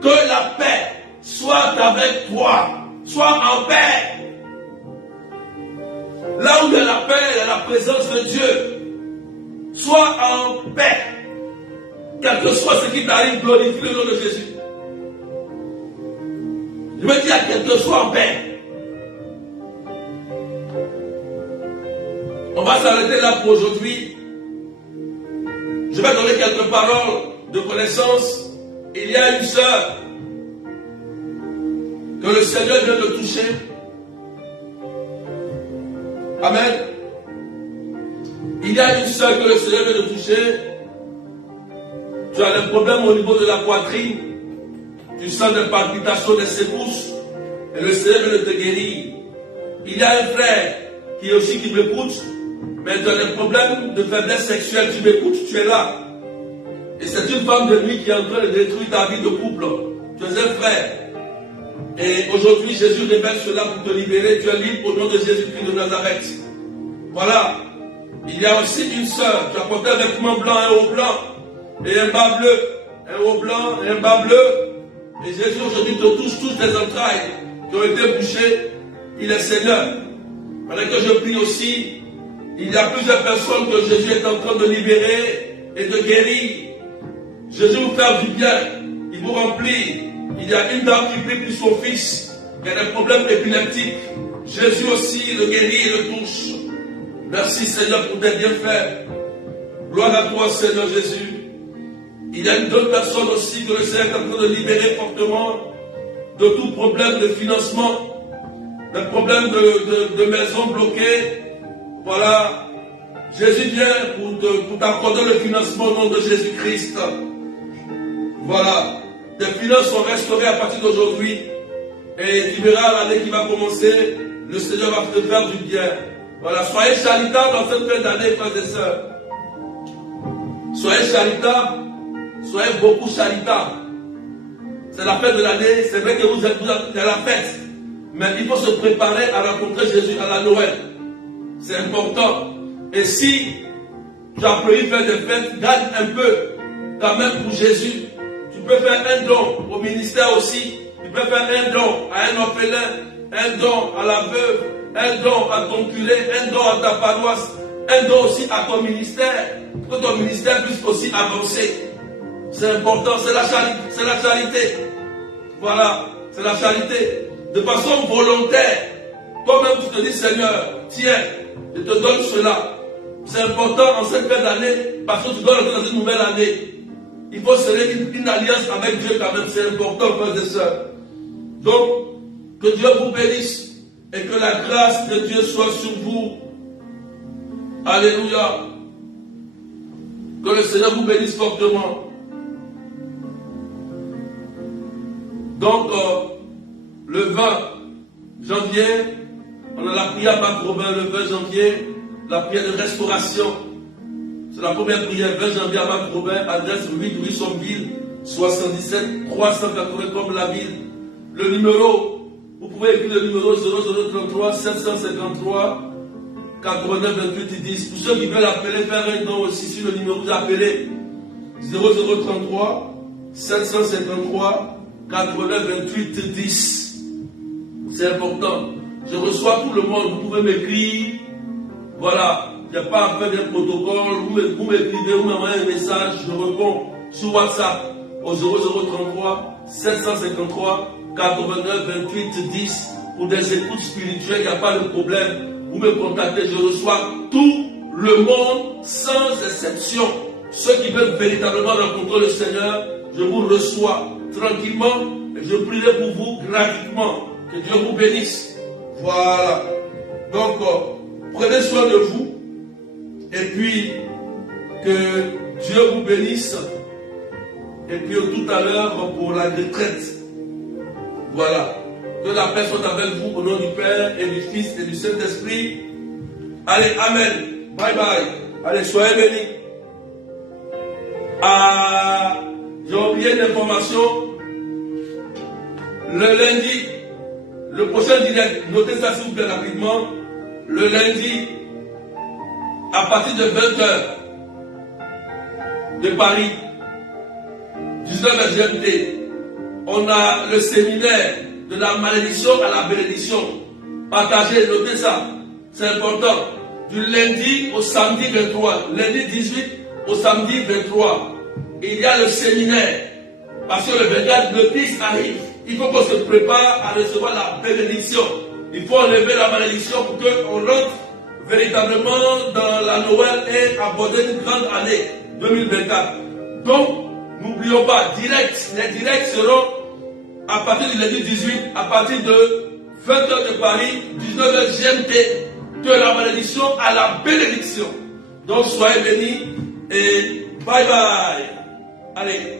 Que la paix soit avec toi. Sois en paix. Là où il y a la paix, il y a la présence de Dieu. Sois en paix. Quel que soit ce qui t'arrive, glorifie le nom de Jésus. Je veux dire à quelqu'un, sois en paix. On va s'arrêter là pour aujourd'hui. Je vais donner quelques paroles de connaissance. Il y a une sœur que le Seigneur vient de toucher. Amen. Il y a une sœur que le Seigneur vient de toucher. Tu as des problèmes au niveau de la poitrine. Tu sens des palpitations, des secousses. Et le Seigneur vient de te guérir. Il y a un frère qui m'écoute. Mais tu as des problèmes de faiblesse sexuelle. Tu m'écoutes, tu es là. Et c'est une femme de nuit qui est en train de détruire ta vie de couple. Tu es un frère. Et aujourd'hui, Jésus révèle cela pour te libérer. Tu es libre au nom de Jésus-Christ de Nazareth. Voilà. Il y a aussi une sœur. Tu as porté un vêtement blanc, un haut blanc. Et un bas bleu. Un haut blanc et un bas bleu. Et Jésus aujourd'hui te touche toutes tes entrailles qui ont été bouchées. Il est Seigneur. Pendant que je prie aussi, il y a plusieurs personnes que Jésus est en train de libérer et de guérir. Jésus vous fait du bien. Il vous remplit. Il y a une dame qui prie pour son fils, qui a des problèmes épileptiques. Jésus aussi le guérit et le touche. Merci Seigneur pour tes bienfaits. Gloire à toi Seigneur Jésus. Il y a d'autres personnes aussi que le Seigneur est en train de libérer fortement de tout problème de financement, des problèmes de maisons bloquées. Voilà. Jésus vient pour t'accorder le financement au nom de Jésus-Christ. Voilà. Tes finances sont restaurées à partir d'aujourd'hui. Et tu verras l'année qui va commencer, le Seigneur va te faire du bien. Voilà. Soyez charitables dans cette fin d'année, frères et sœurs. Soyez charitables. Soyez beaucoup charitables. C'est la fête de l'année. C'est vrai que vous êtes à la fête. Mais il faut se préparer à rencontrer Jésus à la Noël. C'est important. Et si tu as prévu faire des fêtes, garde un peu quand même pour Jésus. Tu peux faire un don au ministère aussi. Tu peux faire un don à un orphelin, un don à la veuve, un don à ton curé, un don à ta paroisse, un don aussi à ton ministère, pour que ton ministère puisse aussi avancer. C'est important, c'est la charité. Voilà, c'est la charité. De façon volontaire, toi-même tu te dis Seigneur, tiens, je te donne cela. C'est important en cette fin d'année, parce que tu dois rentrer dans une nouvelle année. Il faut sceller une alliance avec Dieu quand même, c'est important, frères et sœurs. Donc, que Dieu vous bénisse et que la grâce de Dieu soit sur vous. Alléluia. Que le Seigneur vous bénisse fortement. Donc, le 20 janvier, on a la prière à Marc-Robin, le 20 janvier, la prière de restauration. C'est la première prière, 20 janvier à Marc-Robin, adresse 8 Ruissonville, 77 380 comme la ville. Le numéro, vous pouvez écrire le numéro 0033 753 89 28 10. Pour ceux qui veulent appeler, faire un don aussi sur le numéro, vous appelez 0033 753 89 28 10. C'est important. Je reçois tout le monde. Vous pouvez m'écrire. Voilà. Il n'y a pas à faire des protocoles. Vous m'écrivez, vous m'envoyez un message. Je réponds sur WhatsApp au 0033 753 89 28 10. Pour des écoutes spirituelles, il n'y a pas de problème. Vous me contactez. Je reçois tout le monde sans exception. Ceux qui veulent véritablement rencontrer le Seigneur, je vous reçois tranquillement et je prierai pour vous gratuitement. Que Dieu vous bénisse. Voilà. Donc, prenez soin de vous. Et puis, que Dieu vous bénisse. Et puis, tout à l'heure, pour la retraite. Voilà. Que la paix soit avec vous au nom du Père et du Fils et du Saint-Esprit. Allez, Amen. Bye bye. Allez, soyez bénis. J'ai oublié une information. Le lundi, le prochain direct, notez ça s'il vous plaît rapidement. Le lundi, à partir de 20h de Paris, 19h GMT, on a le séminaire de la malédiction à la bénédiction. Partagez, notez ça, c'est important. Du lundi au samedi 23, lundi 18 au samedi 23, il y a le séminaire. Parce que le 24, le Christ arrive. Il faut qu'on se prépare à recevoir la bénédiction. Il faut enlever la malédiction pour qu'on rentre véritablement dans la Noël et aborder une grande année 2024. Donc, n'oublions pas, les directs seront à partir du lundi 18, à partir de 20h de Paris, 19h GMT, de la malédiction à la bénédiction. Donc, soyez bénis et bye bye. Allez.